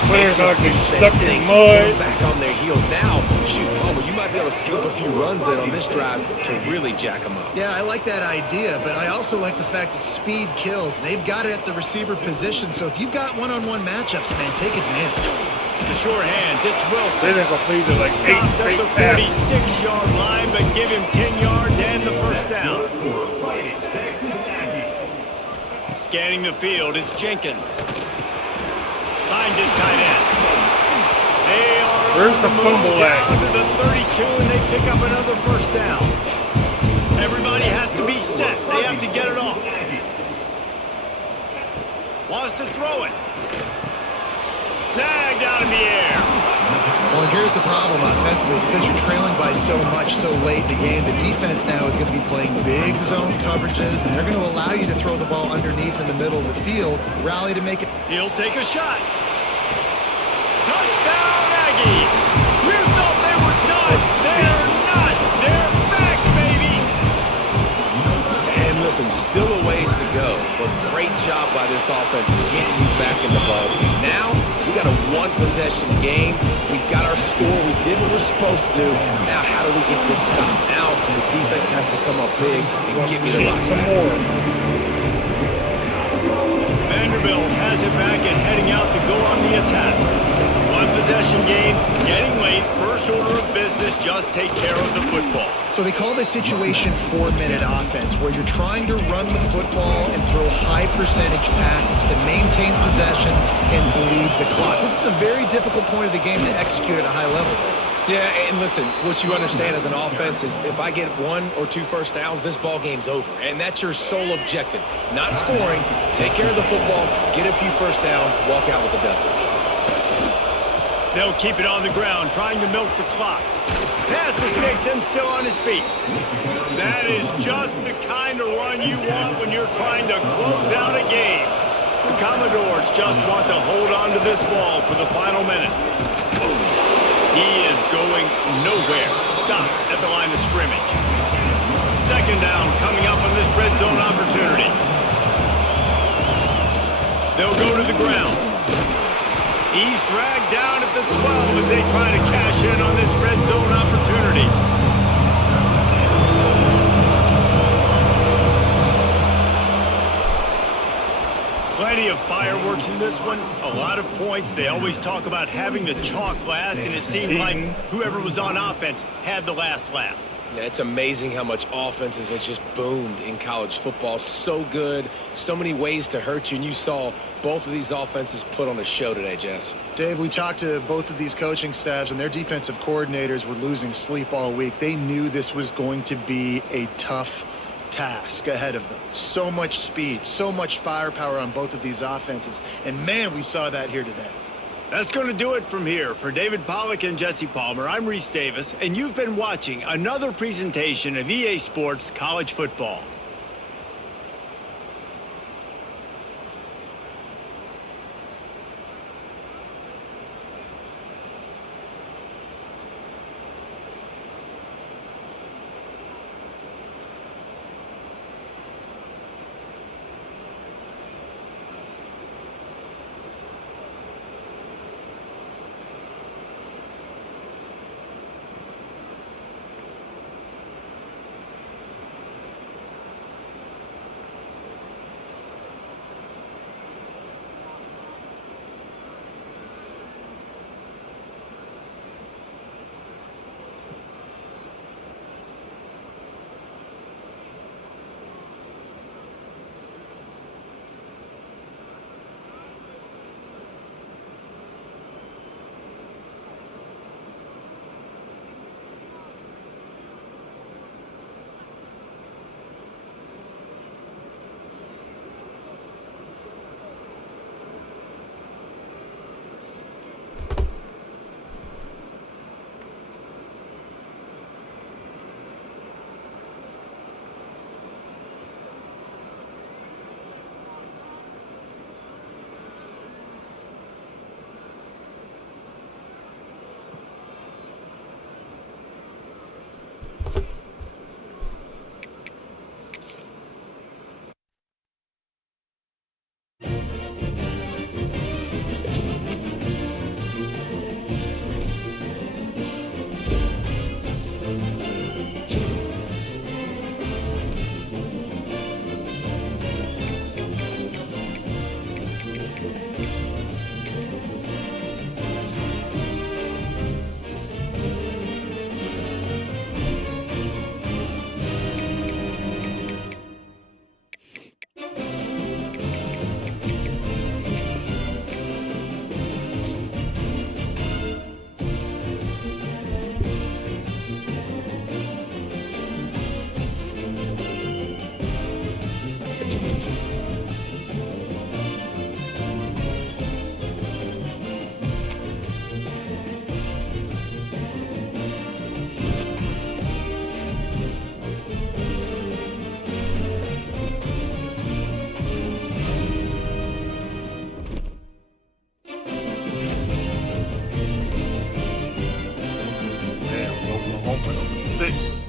Players Make like this they defense stuck in think, mud. put back on their heels. Now, shoot, Palmer, you might be able to slip a few runs in on this drive to really jack them up. Yeah, I like that idea, but I also like the fact that speed kills. They've got it at the receiver position, so if you've got one-on-one matchups, man, take advantage. The short hands, it's They Wilson. didn't complete it like 8 Stops at straight the passes. 46-yard line, but give him 10 yards and the first down. Fighting Texas Aggies. Scanning the field, it's Jenkins. Finds his tight end. They are Where's on the move fumble at? down to the 32, and they pick up another first down. Everybody has to be set. They have to get it off. Wants to throw it. Snagged out in the air. Well, here's the problem offensively. Because you're trailing by so much so late in the game, the defense now is going to be playing big zone coverages, and they're going to allow you to throw the ball underneath in the middle of the field, rally to make it. He'll take a shot. Touchdown, Aggies. You thought they were done. They're not. They're back, baby. And listen, still a ways to go, but great job by this offense getting you back in the ball game. Now, we got a one-possession game. We got our score. We did what we're supposed to do. Now, how do we get this stopped? Now, the defense has to come up big and give me the rock Some back. more. Vanderbilt has it back and heading out to go on the attack. One possession game, getting late. First order of business, just take care of the football. So they call this situation 4-minute offense, where you're trying to run the football and throw high percentage passes to maintain possession and bleed the clock. This is a very difficult point of the game to execute at a high level. Yeah, and listen, what you understand as an offense is if I get 1 or 2 first downs, this ball game's over. And that's your sole objective. Not scoring, take care of the football, get a few first downs, walk out with the W. They'll keep it on the ground, trying to milk the clock. Pass to Stinson, still on his feet. That is just the kind of run you want when you're trying to close out a game. The Commodores just want to hold on to this ball for the final minute. He is going nowhere. Stop at the line of scrimmage. Second down coming up on this red zone opportunity. They'll go to the ground. He's dragged down at the 12 as they try to cash in on this red zone opportunity. plenty of fireworks in this one. A lot of points. They always talk about having the chalk last, and it seemed like whoever was on offense had the last laugh. Yeah, it's amazing how much offenses have just boomed in college football. So good, so many ways to hurt you, and you saw both of these offenses put on a show today, Jess. Dave, we talked to both of these coaching staffs, and their defensive coordinators were losing sleep all week. They knew this was going to be a tough task ahead of them. So much speed, so much firepower on both of these offenses, and man, we saw that here today. That's going to do it from here. For David Pollack and Jesse Palmer, I'm Reese Davis, and you've been watching another presentation of EA Sports College Football.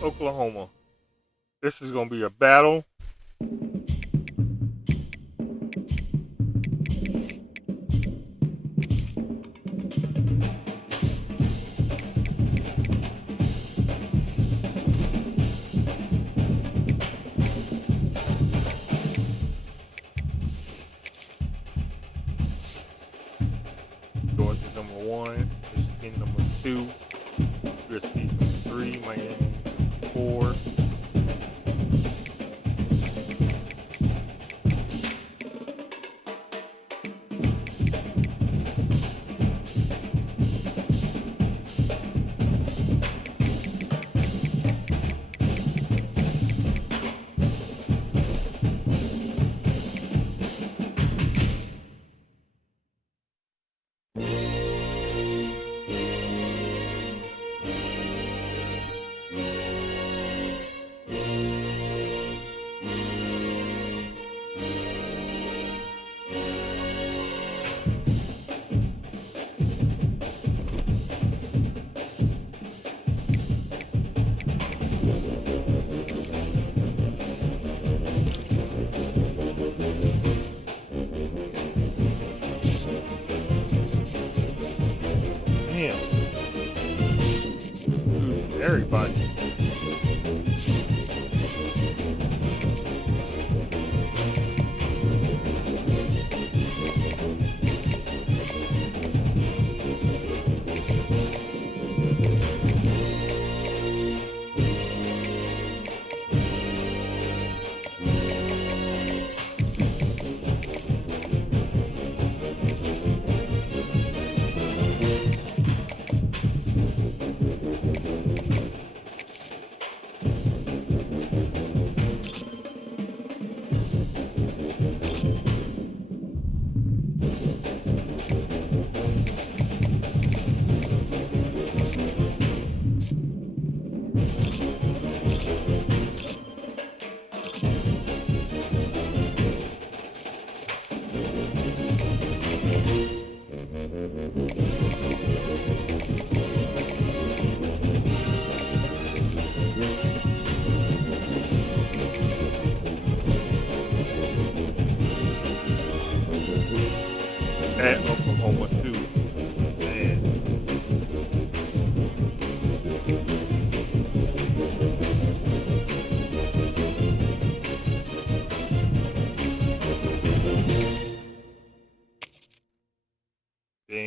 Oklahoma. This is going to be a battle. Georgia number 1, Michigan number 2, USC number 3, Miami number 4. Everybody.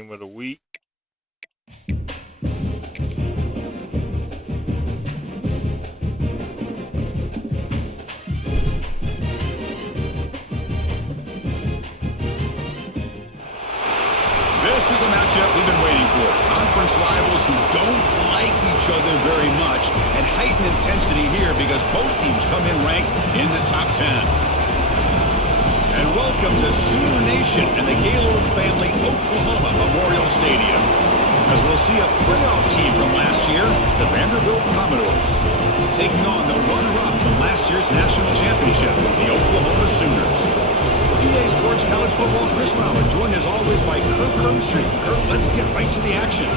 game of the week. This is a matchup we've been waiting for. Conference rivals who don't like each other very much, and heightened intensity here because both teams come in ranked in the top 10. And welcome to Sooner Nation and the Gaylord Family Oklahoma Memorial Stadium, as we'll see a playoff team from last year, the Vanderbilt Commodores, taking on the runner-up from last year's national championship, the Oklahoma Sooners. EA Sports College Football, Chris Fowler, joined as always by Kirk Hermstreet. Kirk, let's get right to the action.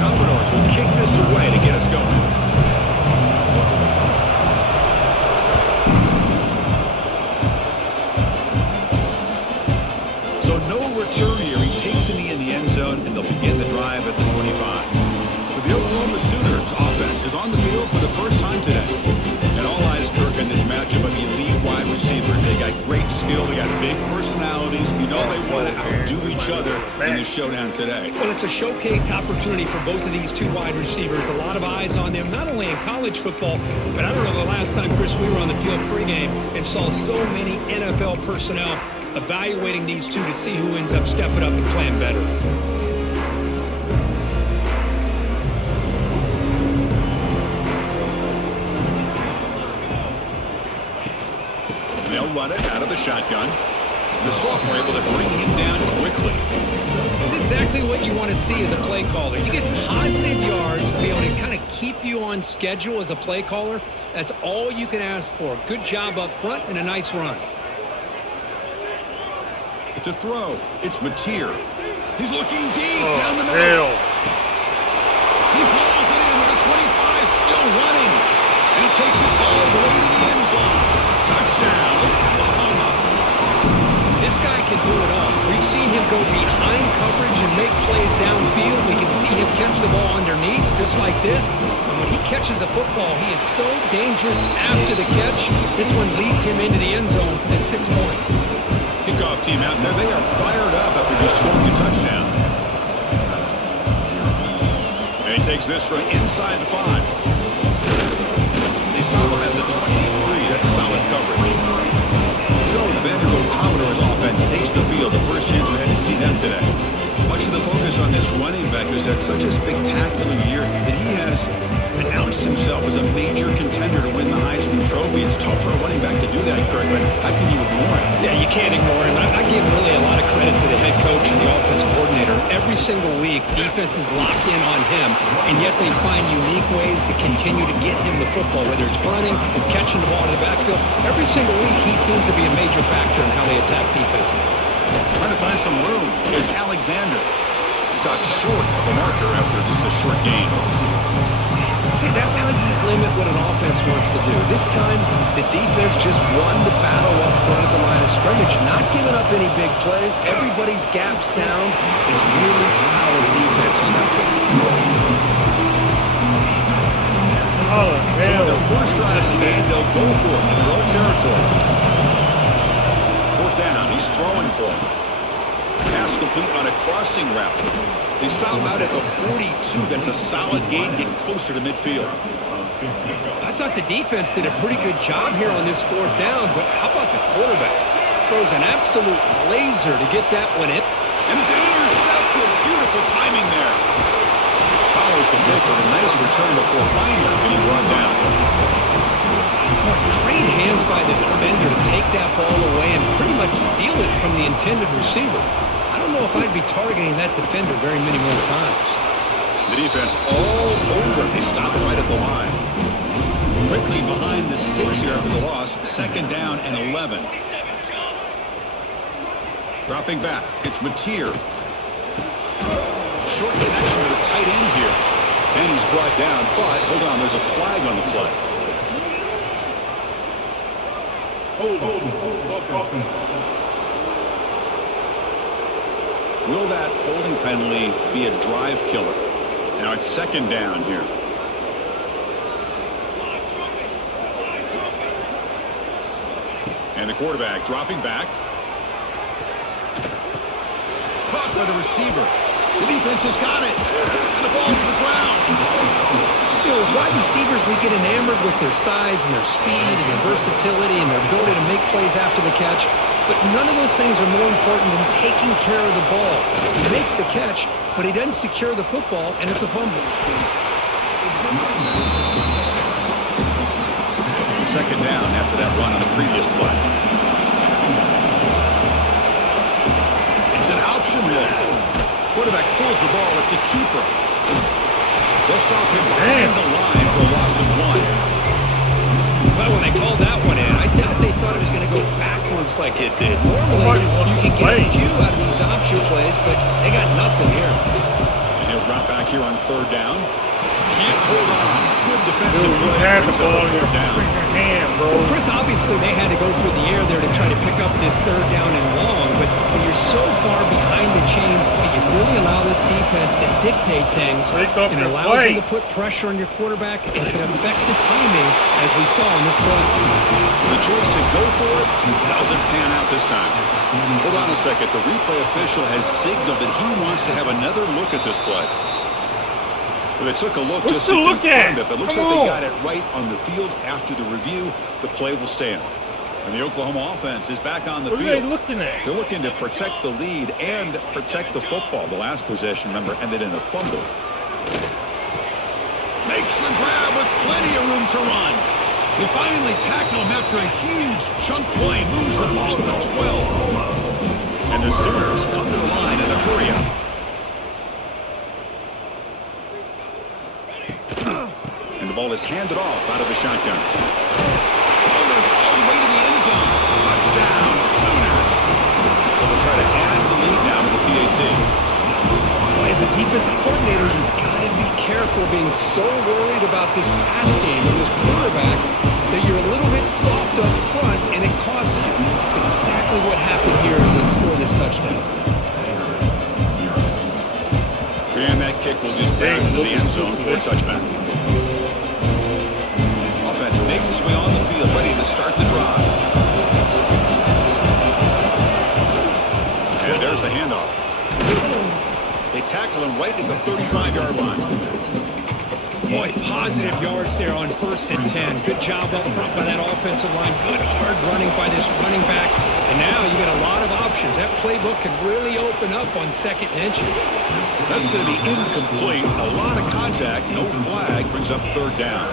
Commodores will kick this away to get us going. So no return here. He takes it in the end zone, and they'll begin the drive at the 25. So the Oklahoma Sooners offense is on the field for the first time today. And all eyes, Kirk, in this matchup of the elite wide receivers. They got great skill. They got big personalities. You know they want to outdo each other in this showdown today. Well, it's a showcase opportunity for both of these two wide receivers. A lot of eyes on them, not only in college football, but I don't know the last time, Chris, we were on the field pregame and saw so many NFL personnel evaluating these two to see who ends up stepping up and playing better. They'll run it out of the shotgun. The sophomore able to bring him down quickly. It's exactly what you want to see as a play caller. You get positive yards to be able to kind of keep you on schedule as a play caller. That's all you can ask for. Good job up front and a nice run. To throw, it's Mateer. He's looking deep down the middle. He hauls it in with a 25, still running. And he takes it all the way to the end zone. Touchdown, Oklahoma. This guy can do it all. We've seen him go behind coverage and make plays downfield. We can see him catch the ball underneath, just like this. And when he catches a football, he is so dangerous after the catch. This one leads him into the end zone for the 6 points. Kickoff team out there. They are fired up after just scoring a touchdown. And he takes this from inside the 5. They stop him at the 23. That's solid coverage. So the Vanderbilt Commodores offense takes the field. The first chance we had to see them today. Much of the focus on this running back who's had such a spectacular year that he has announced himself as a major contender to win the Heisman Trophy. It's tough for a running back to do that, Kirk, but how can you ignore him? Yeah, you can't ignore him. I give really a lot of credit to the head coach and the offensive coordinator. Every single week, defenses lock in on him, and yet they find unique ways to continue to get him the football, whether it's running, catching the ball in the backfield. Every single week, he seems to be a major factor in how they attack defenses. Trying to find some room. Here's Alexander. Stopped short of the marker after just a short gain. See, that's how you limit what an offense wants to do. This time, the defense just won the battle up front at the line of scrimmage, not giving up any big plays. Everybody's gap sound. It's really solid defense on that play. So on their first drive of the game, they'll go for it in their own territory. Fourth down, he's throwing for him. Pass complete on a crossing route. They stop out at the 42. That's a solid gain, getting closer to midfield. I thought the defense did a pretty good job here on this fourth down, but how about the quarterback? Throws an absolute laser to get that one in. And it's intercepted. Beautiful timing there. Follows the pick with a nice return before finally being brought down. Boy, great hands by the defender to take that ball away and pretty much steal it from the intended receiver. I don't know if I'd be targeting that defender very many more times. The defense all over. They stop right at the line. Quickly behind the sticks here after the loss. Second down and 11. Dropping back. It's Mateer. Short connection with a tight end here. And he's brought down, but hold on, there's a flag on the play. Will that holding penalty be a drive killer? Now it's second down here. And the quarterback dropping back. Caught by the receiver. The defense has got it. And the ball to the ground. You know, as wide receivers, we get enamored with their size and their speed and their versatility and their ability to make plays after the catch. But none of those things are more important than taking care of the ball. He makes the catch, but he doesn't secure the football, and it's a fumble. Second down after that run on the previous play. It's an option roll. Quarterback pulls the ball. It's a keeper. They'll stop him behind the line for a loss of 1. Well, when they called that one in, I doubt they thought it was going to go backwards like it did. Normally, you can get a few out of these option plays, but they got nothing here. And he'll drop back here on third down. Can't hold on. Good defensive Dude, you play. had the Brings up ball in a your third down. freaking hand, bro. Chris, obviously, they had to go through the air there to try to pick up this third down and long, but when you're so far behind the chains, boy, you really allow this defense to dictate things. Wake up It and allows play. them to put pressure on your quarterback and can affect the timing, as we saw in this play. The choice to go for it doesn't pan out this time. Hold on a second. The replay official has signaled that he wants to have another look at this play. Well, they took a look What's just to to look confirm at? it, but it looks Come like they on. got it right on the field. After the review, the play will stand. And the Oklahoma offense is back on the What are field. they looking at? They're looking to protect the lead and protect the football. The last possession, remember, ended in a fumble. Makes the grab with plenty of room to run. They finally tackle him after a huge chunk play. Moves the ball to the 12. And the Sooners come to the line in a hurry up. And the ball is handed off out of the shotgun. Bowlers all the way to the end zone. Touchdown, Sooners. They'll try to add the lead now to the PAT. Boy, as a defensive coordinator, you've got to be careful being so worried about this pass game and this quarterback that you're a little bit soft up front, and it costs you. It's exactly what happened here as they scored this touchdown. And that kick will just bang into the end zone for a touchback. Offense makes its way on the field, ready to start the drive. And there's the handoff. They tackle him right at the 35-yard line. Boy, positive yards there on 1st and 10. Good job up front by that offensive line. Good hard running by this running back. And now you got a lot of options. That playbook can really open up on 2nd and inches. That's going to be incomplete. A lot of contact. No flag. Brings up 3rd down.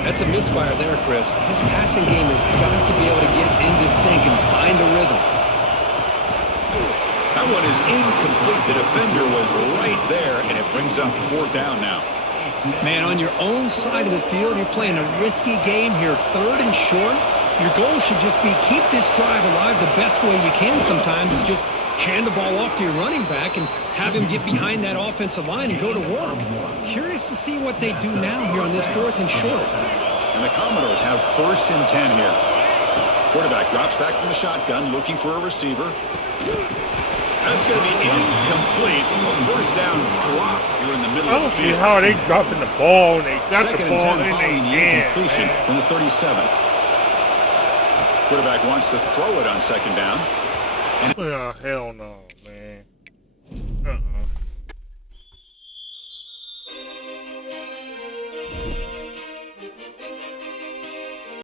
That's a misfire there, Chris. This passing game has got to be able to get into sync and find a rhythm. That one is incomplete. The defender was right there, and it brings up 4th down now. Man, on your own side of the field, you're playing a risky game here. 3rd and short. Your goal should just be keep this drive alive the best way you can sometimes. Is just hand the ball off to your running back and have him get behind that offensive line and go to work. Curious to see what they do now here on this 4th and short. And the Commodores have 1st and 10 here. Quarterback drops back from the shotgun, looking for a receiver. That's going to be incomplete. A 1st down drop here in the middle I of don't the see field. how they dropping the ball and they got the 2nd ball and 10 in their following the hand. incompletion from the 37. Quarterback wants to throw it on 2nd down. Oh, hell no, man.